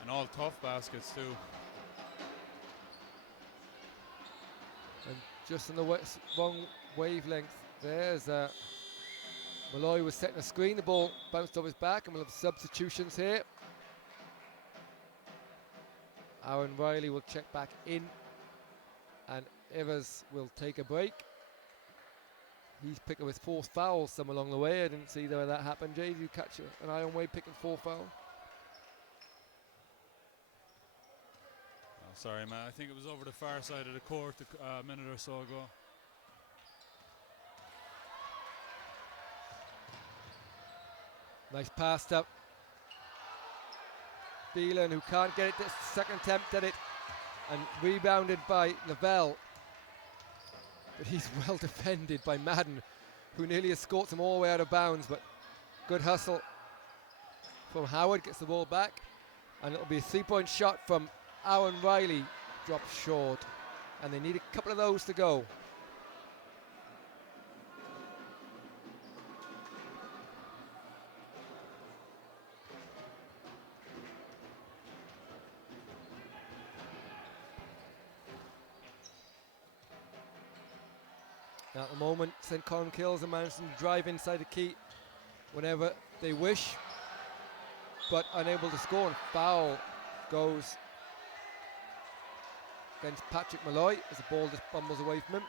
And all tough baskets too. And just on the wrong wavelength, there's Malloy was setting a screen, the ball bounced off his back, and we'll have substitutions here. Aaron Riley will check back in, and Evers will take a break. He's picked up his 4th foul some along the way. I didn't see where that happened. Jay, did you catch an eye on Wade picking 4 foul? Oh, sorry, man. I think it was over the far side of the court a minute or so ago. Nice pass up. Phelan, who can't get it, this second attempt at it, and rebounded by Lavelle. But he's well defended by Madden, who nearly escorts him all the way out of bounds. But good hustle from Howard, gets the ball back, and it'll be a 3-point shot from Aaron Riley, drops short, and they need a couple of those to go. At the moment, St. Colmcilles are managing to drive inside the key whenever they wish, but unable to score. And foul goes against Patrick Malloy as the ball just bumbles away from him.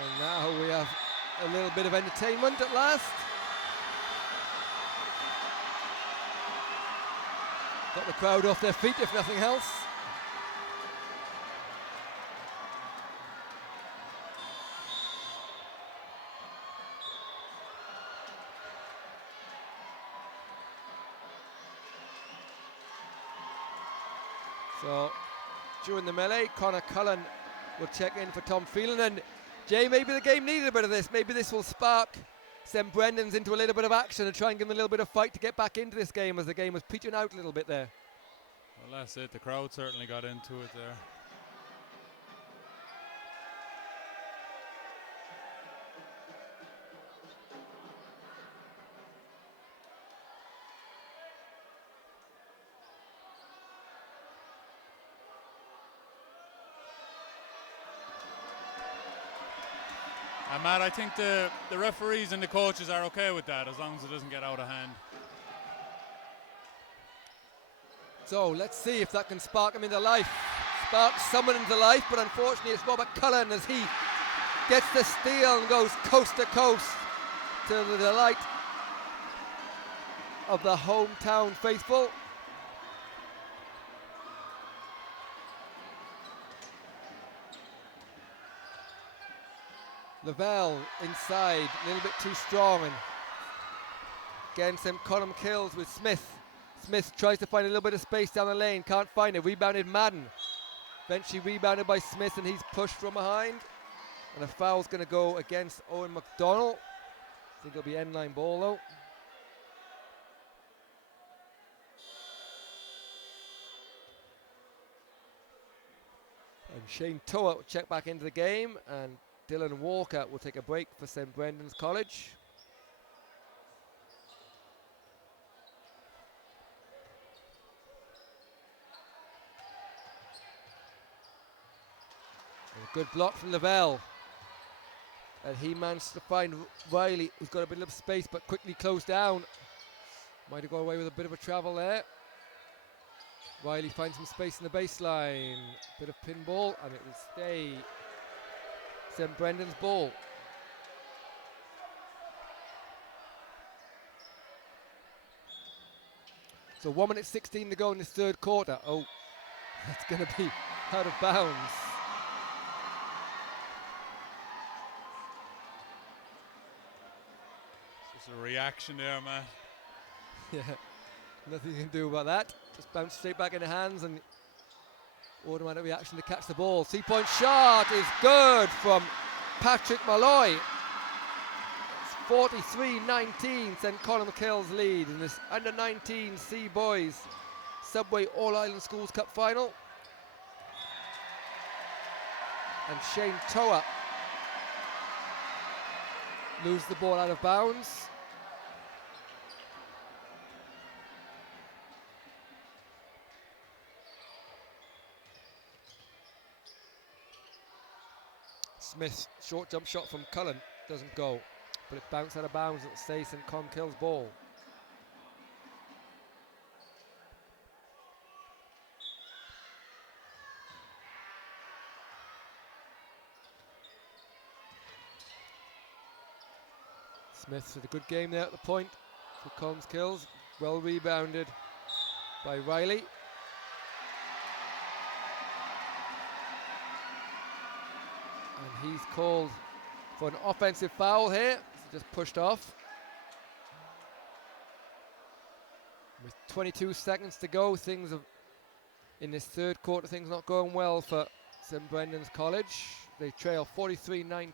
And now we have a little bit of entertainment at last. Got the crowd off their feet, if nothing else. So, during the melee, Connor Cullen will check in for Tom Phelan. And Jay, maybe the game needed a bit of this. Maybe this will spark St. Brendan's into a little bit of action and try and give them a little bit of fight to get back into this game, as the game was peaching out a little bit there. Well, that's it. The crowd certainly got into it there. And Matt, I think the referees and the coaches are okay with that as long as it doesn't get out of hand. So let's see if that can spark him into life. Spark someone into life, but unfortunately it's Robert Cullen as he gets the steal and goes coast to coast to the delight of the hometown faithful. Lavelle inside, a little bit too strong, and against him Colmcilles with Smith. Smith tries to find a little bit of space down the lane, can't find it, rebounded Madden. Eventually rebounded by Smith and he's pushed from behind. And a foul's going to go against Owen McDonnell. I think it'll be end line ball though. And Shane Toa will check back into the game, and Dylan Walker will take a break for St. Brendan's College. A good block from Lavelle. And he managed to find Riley, who's got a bit of space but quickly closed down. Might have got away with a bit of a travel there. Riley finds some space in the baseline. Bit of pinball, and it will stay St. Brendan's ball. So 1 minute 16 to go in this third quarter. Oh, that's going to be out of bounds. Just a reaction there, man. Yeah, nothing you can do about that. Just bounce straight back in the hands and automatic reaction to catch the ball. 3-point shot is good from Patrick Malloy. It's 43-19, St. Colmcilles lead in this under-19 C boys Subway All-Ireland Schools Cup final. And Shane Toa loses the ball out of bounds. Smith, short jump shot from Cullen, doesn't go, but it bounced out of bounds and it stays in Colmcille's ball. Smith with a good game there at the point for Colmcilles, well rebounded by Riley. And he's called for an offensive foul here. So just pushed off. With 22 seconds to go, things have, in this third quarter, things not going well for St. Brendan's College. They trail 43-19.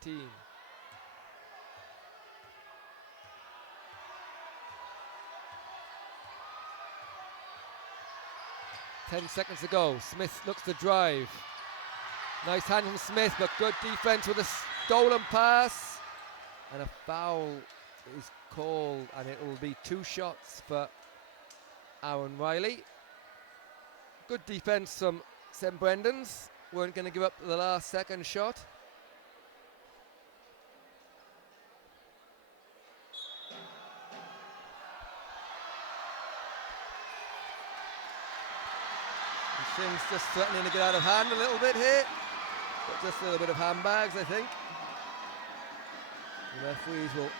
10 seconds to go. Smith looks to drive. Nice hand from Smith, but good defense with a stolen pass. And a foul is called, and it will be 2 shots for Aaron Riley. Good defense from St. Brendan's. Weren't going to give up the last second shot. And things just threatening to get out of hand a little bit here. But just a little bit of handbags, I think. The referees will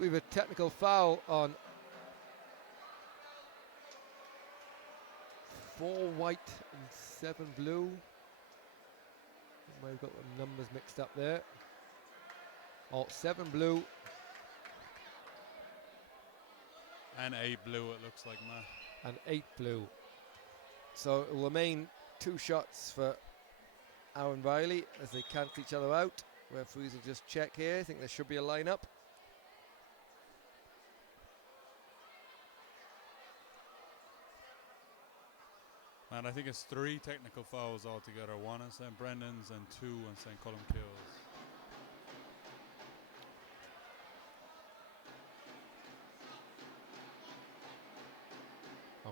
we have a technical foul on 4 white and 7 blue. I've got the numbers mixed up there. Oh, 7 blue. And 8 blue, it looks like, Matt. And 8 blue. So it will remain 2 shots for Aaron Riley as they cancel each other out. Referees will just check here. I think there should be a lineup. Man, I think it's 3 technical fouls altogether. 1 on St. Brendan's and 2 on St. Colmcille's.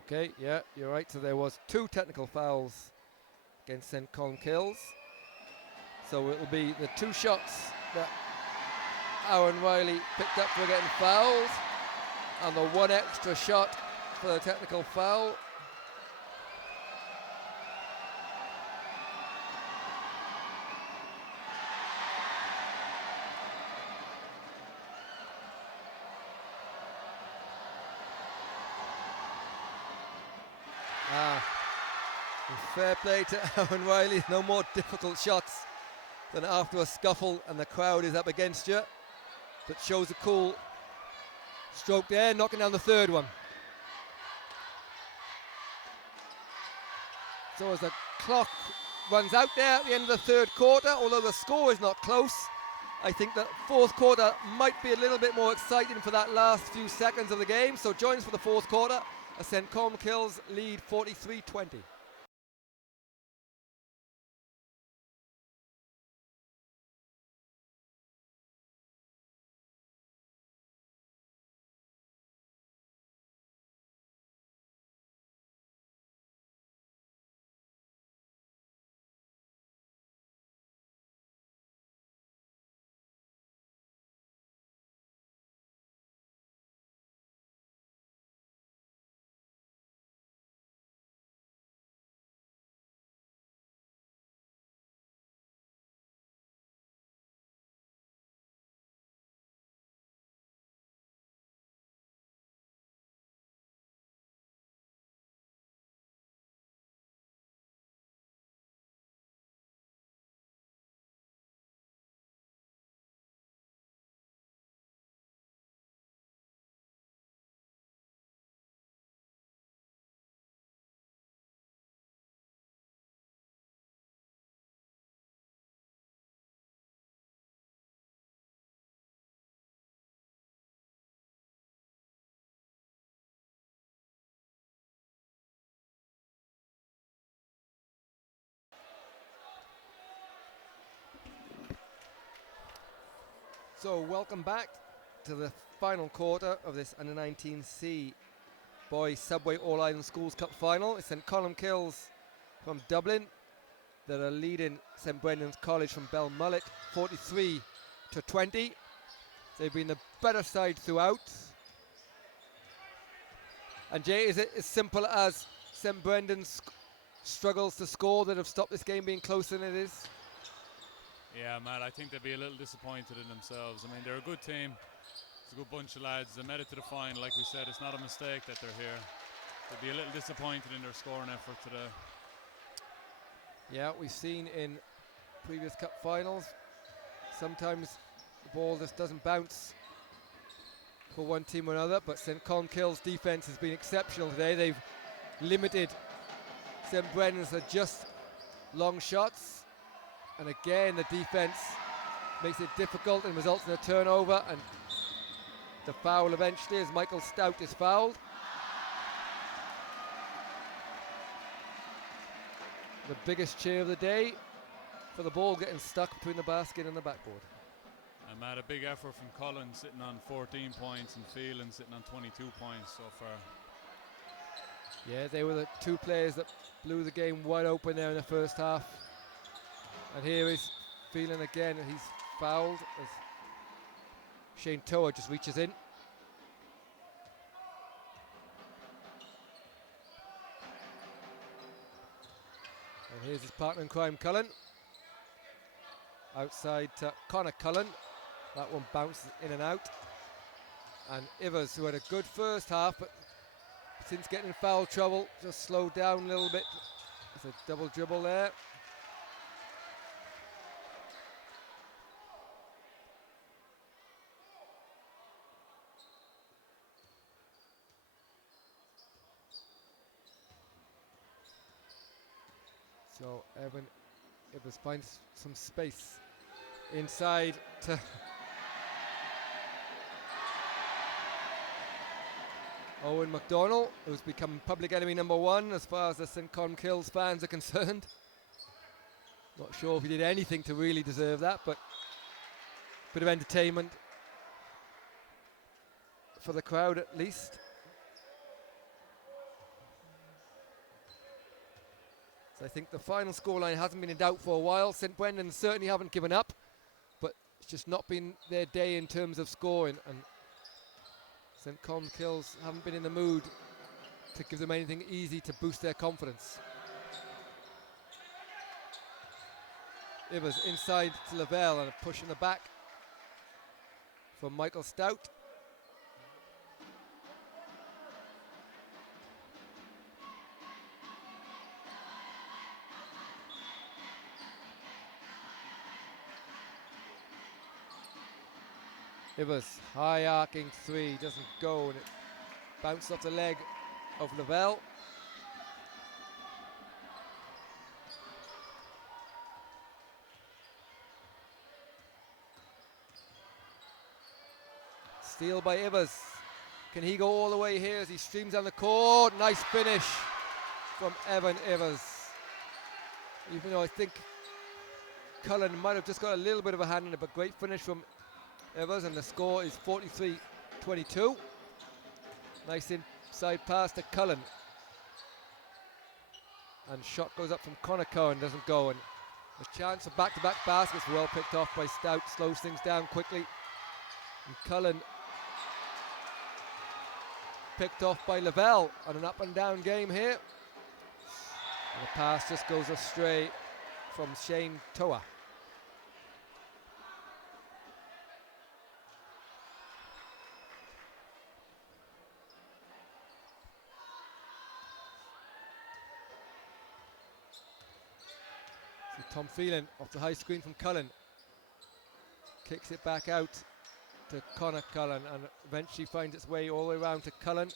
Okay, yeah, you're right. So there was 2 technical fouls against St Colmcilles. So it will be the 2 shots that Aaron Riley picked up for getting fouled, and the 1 extra shot for the technical foul. Fair play to Aaron Riley. No more difficult shots than after a scuffle and the crowd is up against you. That shows a cool stroke there, knocking down the 3rd one. So as the clock runs out there at the end of the 3rd quarter, although the score is not close, I think the 4th quarter might be a little bit more exciting for that last few seconds of the game. So join us for the 4th quarter as St Colmcilles lead 43-20. So welcome back to the final quarter of this Under-19C Boys Subway All-Ireland Schools Cup final. It's St Colmcilles from Dublin that are leading St Brendan's College from Belmullet 43-20. They've been the better side throughout. And Jay, is it as simple as St Brendan's struggles to score that have stopped this game being closer than it is? Yeah, Matt, I think they'd be a little disappointed in themselves. I mean, they're a good team. It's a good bunch of lads. They made it to the final. Like we said, it's not a mistake that they're here. They'd be a little disappointed in their scoring effort today. Yeah, we've seen in previous cup finals, sometimes the ball just doesn't bounce for one team or another, but St Colmcille's defence has been exceptional today. They've limited St Brendan's to just long shots. And again, the defence makes it difficult and results in a turnover, and the foul eventually as Michael Stout is fouled. The biggest cheer of the day for the ball getting stuck between the basket and the backboard. And Matt, a big effort from Cullen sitting on 14 points and Phelan sitting on 22 points so far. Yeah, they were the 2 players that blew the game wide open there in the first half. And here is Phelan again, and he's fouled as Shane Toa just reaches in. And here's his partner in crime, Cullen. Outside to Connor Cullen. That one bounces in and out. And Ivers, who had a good first half, but since getting in foul trouble, just slowed down a little bit. There's a double dribble there. So Evan Ivers finds some space inside to Owen McDonnell, who's become public enemy number 1 as far as the St Colmcilles fans are concerned. Not sure if he did anything to really deserve that, but a bit of entertainment for the crowd at least. So I think the final scoreline hasn't been in doubt for a while. St Brendan certainly haven't given up, but it's just not been their day in terms of scoring, and St Colmcilles haven't been in the mood to give them anything easy to boost their confidence. Ivers inside to Lavelle and a push in the back from Michael Stout. Ivers, high arcing three, doesn't go, and it bounced off the leg of Lavelle. Steal by Ivers. Can he go all the way here as he streams down the court? Nice finish from Evan Ivers. Even though I think Cullen might have just got a little bit of a hand in it, but great finish from Ivers, and the score is 43-22. Nice inside pass to Cullen. And shot goes up from Connor Cohen, doesn't go, and a chance for back-to-back baskets, well picked off by Stout, slows things down quickly. And Cullen picked off by Lavelle, on an up and down game here. And the pass just goes astray from Shane Toa. So Tom Phelan off the high screen from Cullen. Kicks it back out to Connor Cullen, and eventually finds its way all the way around to Cullen.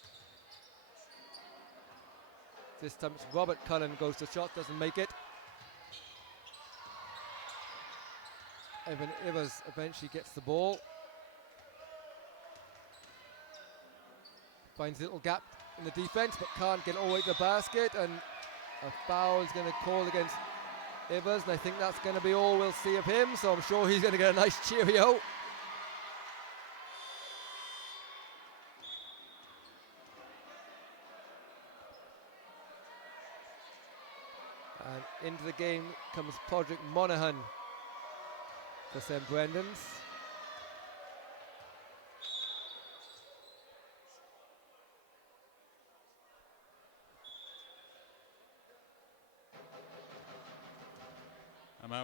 This time it's Robert Cullen, goes to shot, doesn't make it. Evan Ivers eventually gets the ball. Finds a little gap in the defense, but can't get all the way to the basket, and a foul is going to call against Ivers, and I think that's going to be all we'll see of him, so I'm sure he's going to get a nice cheerio. And into the game comes Podrick Monaghan for St Brendan's.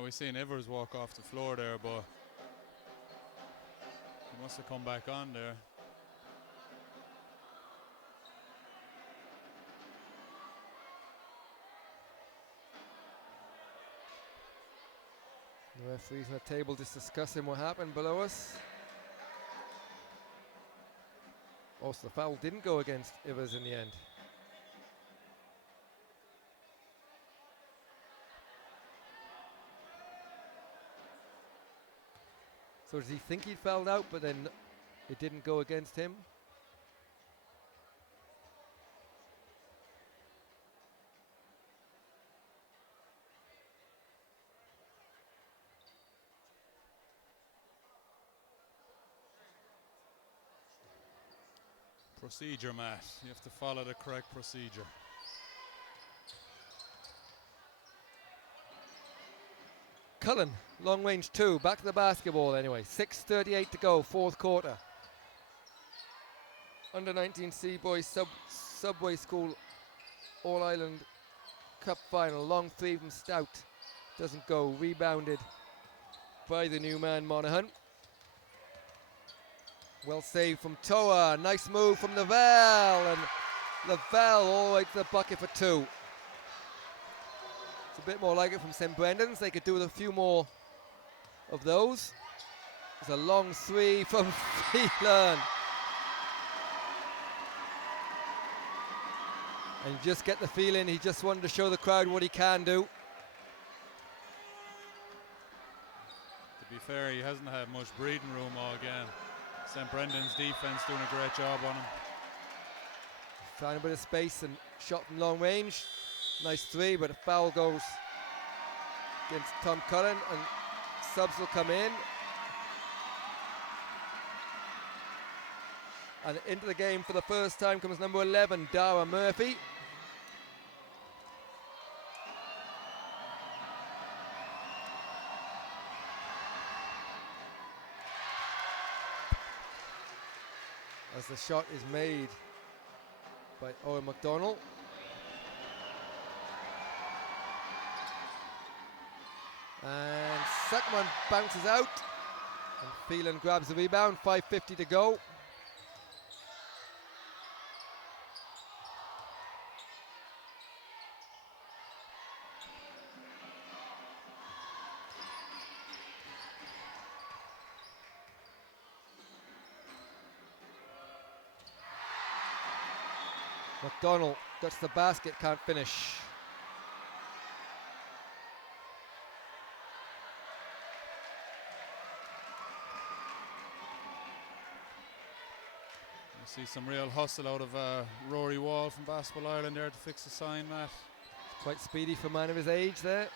We've seen Ivers walk off the floor there, but he must have come back on there. The referees on the table just discussing what happened below us. Also, the foul didn't go against Ivers in the end. So does he think he fouled out, but then it didn't go against him? Procedure, Matt. You have to follow the correct procedure. Cullen, long range two, back to the basketball anyway. 6:38 to go, fourth quarter. Under 19C boys Subway School All-Ireland Cup final. Long three from Stout, doesn't go. Rebounded by the new man Monaghan. Well saved from Toa. Nice move from Lavelle, and Lavelle all the way to the bucket for two. It's a bit more like it from St Brendan's. They could do with a few more of those. There's a long three from Phelan. And you just get the feeling he just wanted to show the crowd what he can do. To be fair, he hasn't had much breathing room all game. St Brendan's defense doing a great job on him. Found a bit of space and shot from long range. Nice three, but a foul goes against Tom Cullen, and subs will come in. And into the game for the first time comes number 11, Dara Murphy. as the shot is made by Owen McDonald. And Suckman bounces out, and Phelan grabs the rebound. 5:50 to go. McDonald gets the basket, can't finish. You see some real hustle out of Rory Wall from Basketball Ireland there to fix the sign, Matt. Quite speedy for a man of his age there.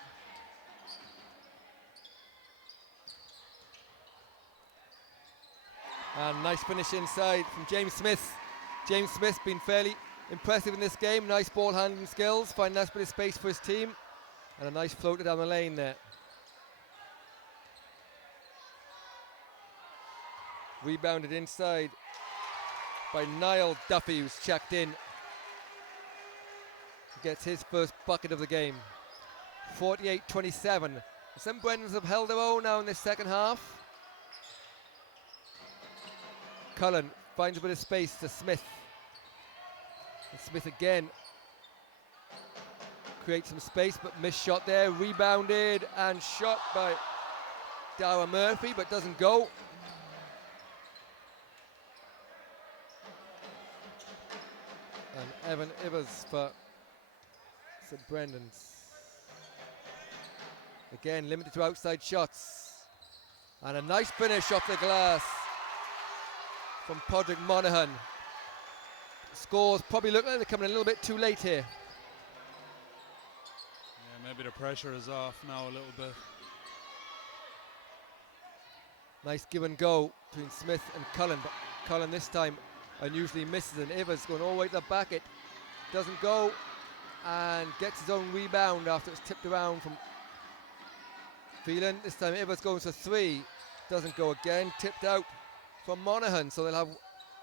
And nice finish inside from James Smith. James Smith's been fairly impressive in this game. Nice ball handling skills, find a nice bit of space for his team, and a nice floater down the lane there. Rebounded inside by Niall Duffy, who's checked in. Gets his first bucket of the game. 48-27. St Brendan's have held their own now in this second half. Cullen finds a bit of space to Smith. And Smith again creates some space, but missed shot there. Rebounded and shot by Dara Murphy, but doesn't go. And Evan Ivers for St Brendan's. Again, limited to outside shots. And a nice finish off the glass from Podrick Monaghan. Scores probably look like they're coming a little bit too late here. Yeah, maybe the pressure is off now a little bit. Nice give and go between Smith and Cullen, but Cullen this time unusually misses, and Ivers going all the way to the back. It doesn't go, and gets his own rebound after it's tipped around from Phelan. This time Ivers goes for three, doesn't go again, tipped out from Monaghan, so they'll have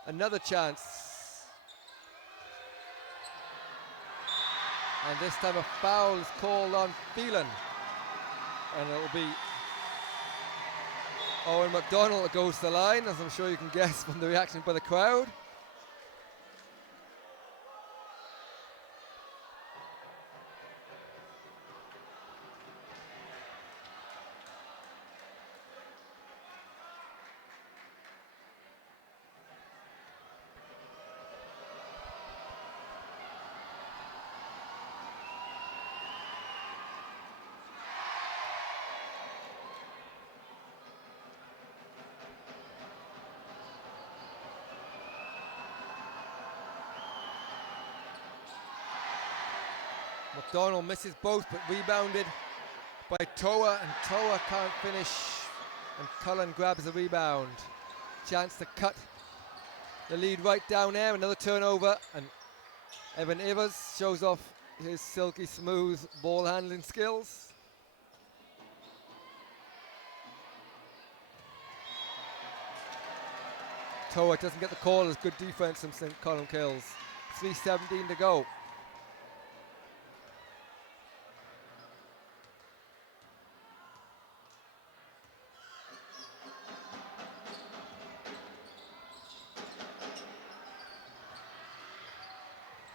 another chance. And this time a foul is called on Phelan, and it'll be Owen McDonald that goes to the line, as I'm sure you can guess from the reaction by the crowd. McDonald misses both, but rebounded by Toa, and Toa can't finish, and Cullen grabs the rebound. Chance to cut the lead right down there. Another turnover, and Evan Ivers shows off his silky smooth ball handling skills. Toa doesn't get the call as good defense from St Colmcilles. 3:17 to go.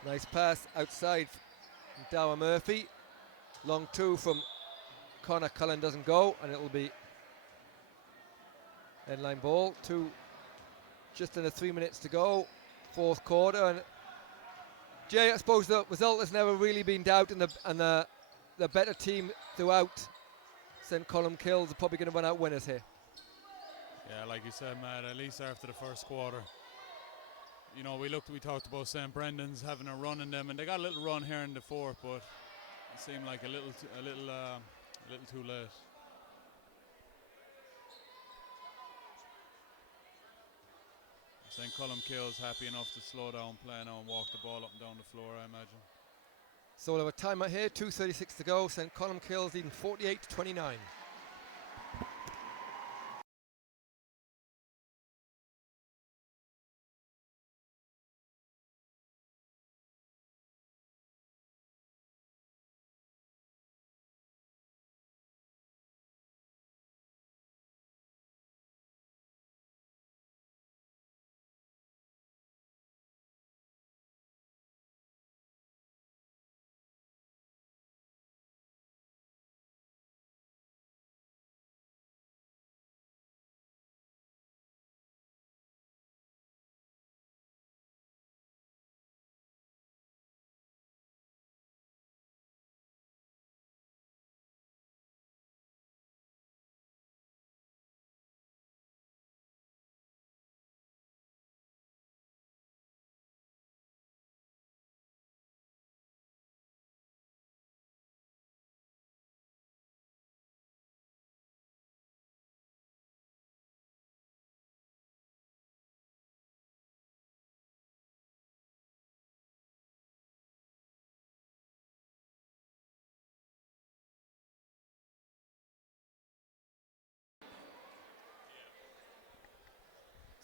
Nice pass outside from Dower Murphy. Long two from Connor. Cullen doesn't go, and it'll be end-line ball. Just under 3 minutes to go, fourth quarter. And Jay, I suppose the result has never really been doubted, and the better team throughout. St Colmcilles are probably going to run out winners here. Yeah, like you said, Matt, at least after the first quarter. You know, we talked about St Brendan's having a run in them, and they got a little run here in the fourth, but it seemed like a little too late. St Colmcille's happy enough to slow down play now and walk the ball up and down the floor, I imagine. So we'll have a timeout here, 2:36 to go. St Colmcille's leading 48-29.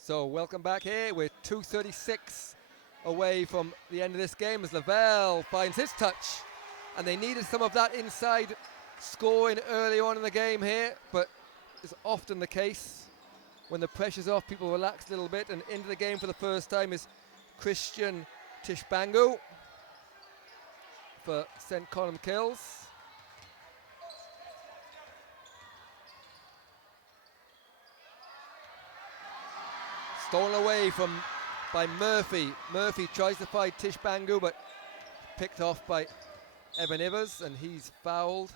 So welcome back here. We're 2:36 away from the end of this game as Lavelle finds his touch. And they needed some of that inside scoring early on in the game here, but it's often the case. When the pressure's off, people relax a little bit, and into the game for the first time is Christian Tishbangu for St. Colmcilles. Stolen away by Murphy. Murphy tries to fight Tishbangu, but picked off by Evan Ivers, and he's fouled.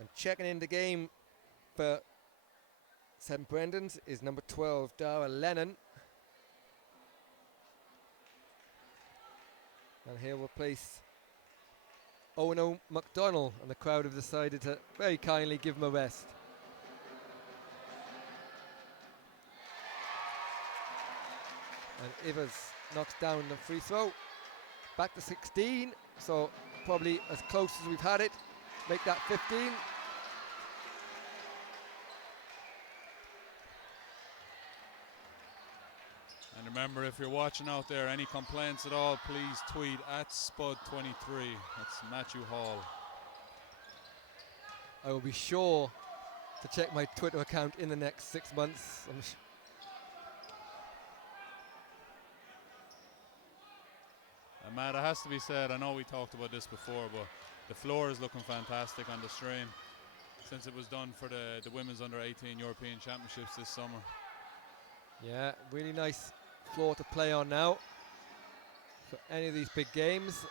And checking in the game for St. Brendan's is number 12, Dara Lennon. And here we'll place Owen McDonnell, and the crowd have decided to very kindly give him a rest. And Ivers knocks down the free throw. Back to 16, so probably as close as we've had it. Make that 15. And remember, if you're watching out there, any complaints at all, please tweet at Spud23. That's Matthew Hall. I will be sure to check my Twitter account in the next 6 months. And Matt, it has to be said, I know we talked about this before, but the floor is looking fantastic on the stream since it was done for the Women's Under-18 European Championships this summer. Yeah, really nice floor to play on now for any of these big games.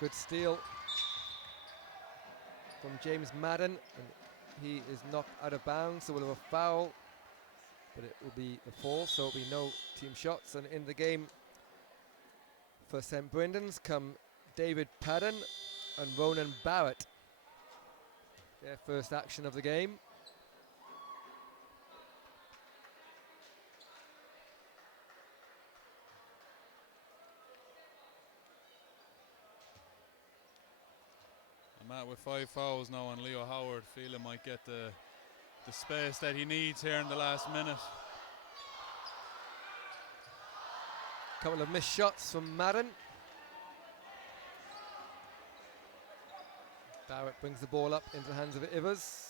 Good steal from James Madden, and he is knocked out of bounds, so we'll have a foul, but it will be a fall, so it'll be no team shots. And in the game for St. Brendan's come David Padden and Ronan Barrett. Their first action of the game. And Matt, with 5 fouls now on Leo Howard, Phelan might get the space that he needs here in the last minute. Couple of missed shots from Madden. Barrett brings the ball up into the hands of Ivers.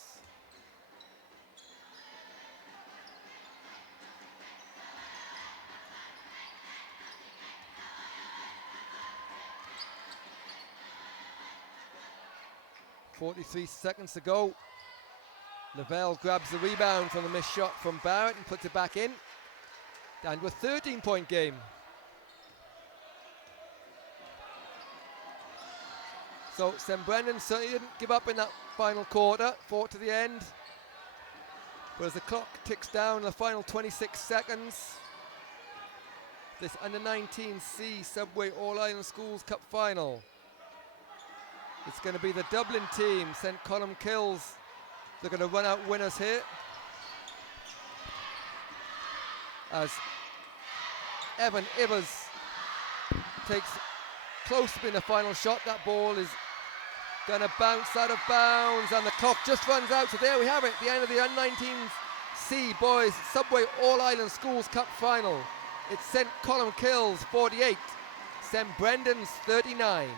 .43 seconds to go. Lavelle grabs the rebound from the missed shot from Barrett and puts it back in. Down to a 13-point game. So St. Brendan certainly didn't give up in that final quarter, fought to the end. But as the clock ticks down, the final 26 seconds, this Under-19C Subway All-Ireland Schools Cup final. It's going to be the Dublin team, St. Colmcilles. They're going to run out winners here. As Evan Ivers takes close to being the final shot. That ball is going to bounce out of bounds, and the clock just runs out. So there we have it, the end of the Under-19C Boys Subway All-Ireland Schools Cup final. It's St. Colmcilles 48, St. Brendan's 35.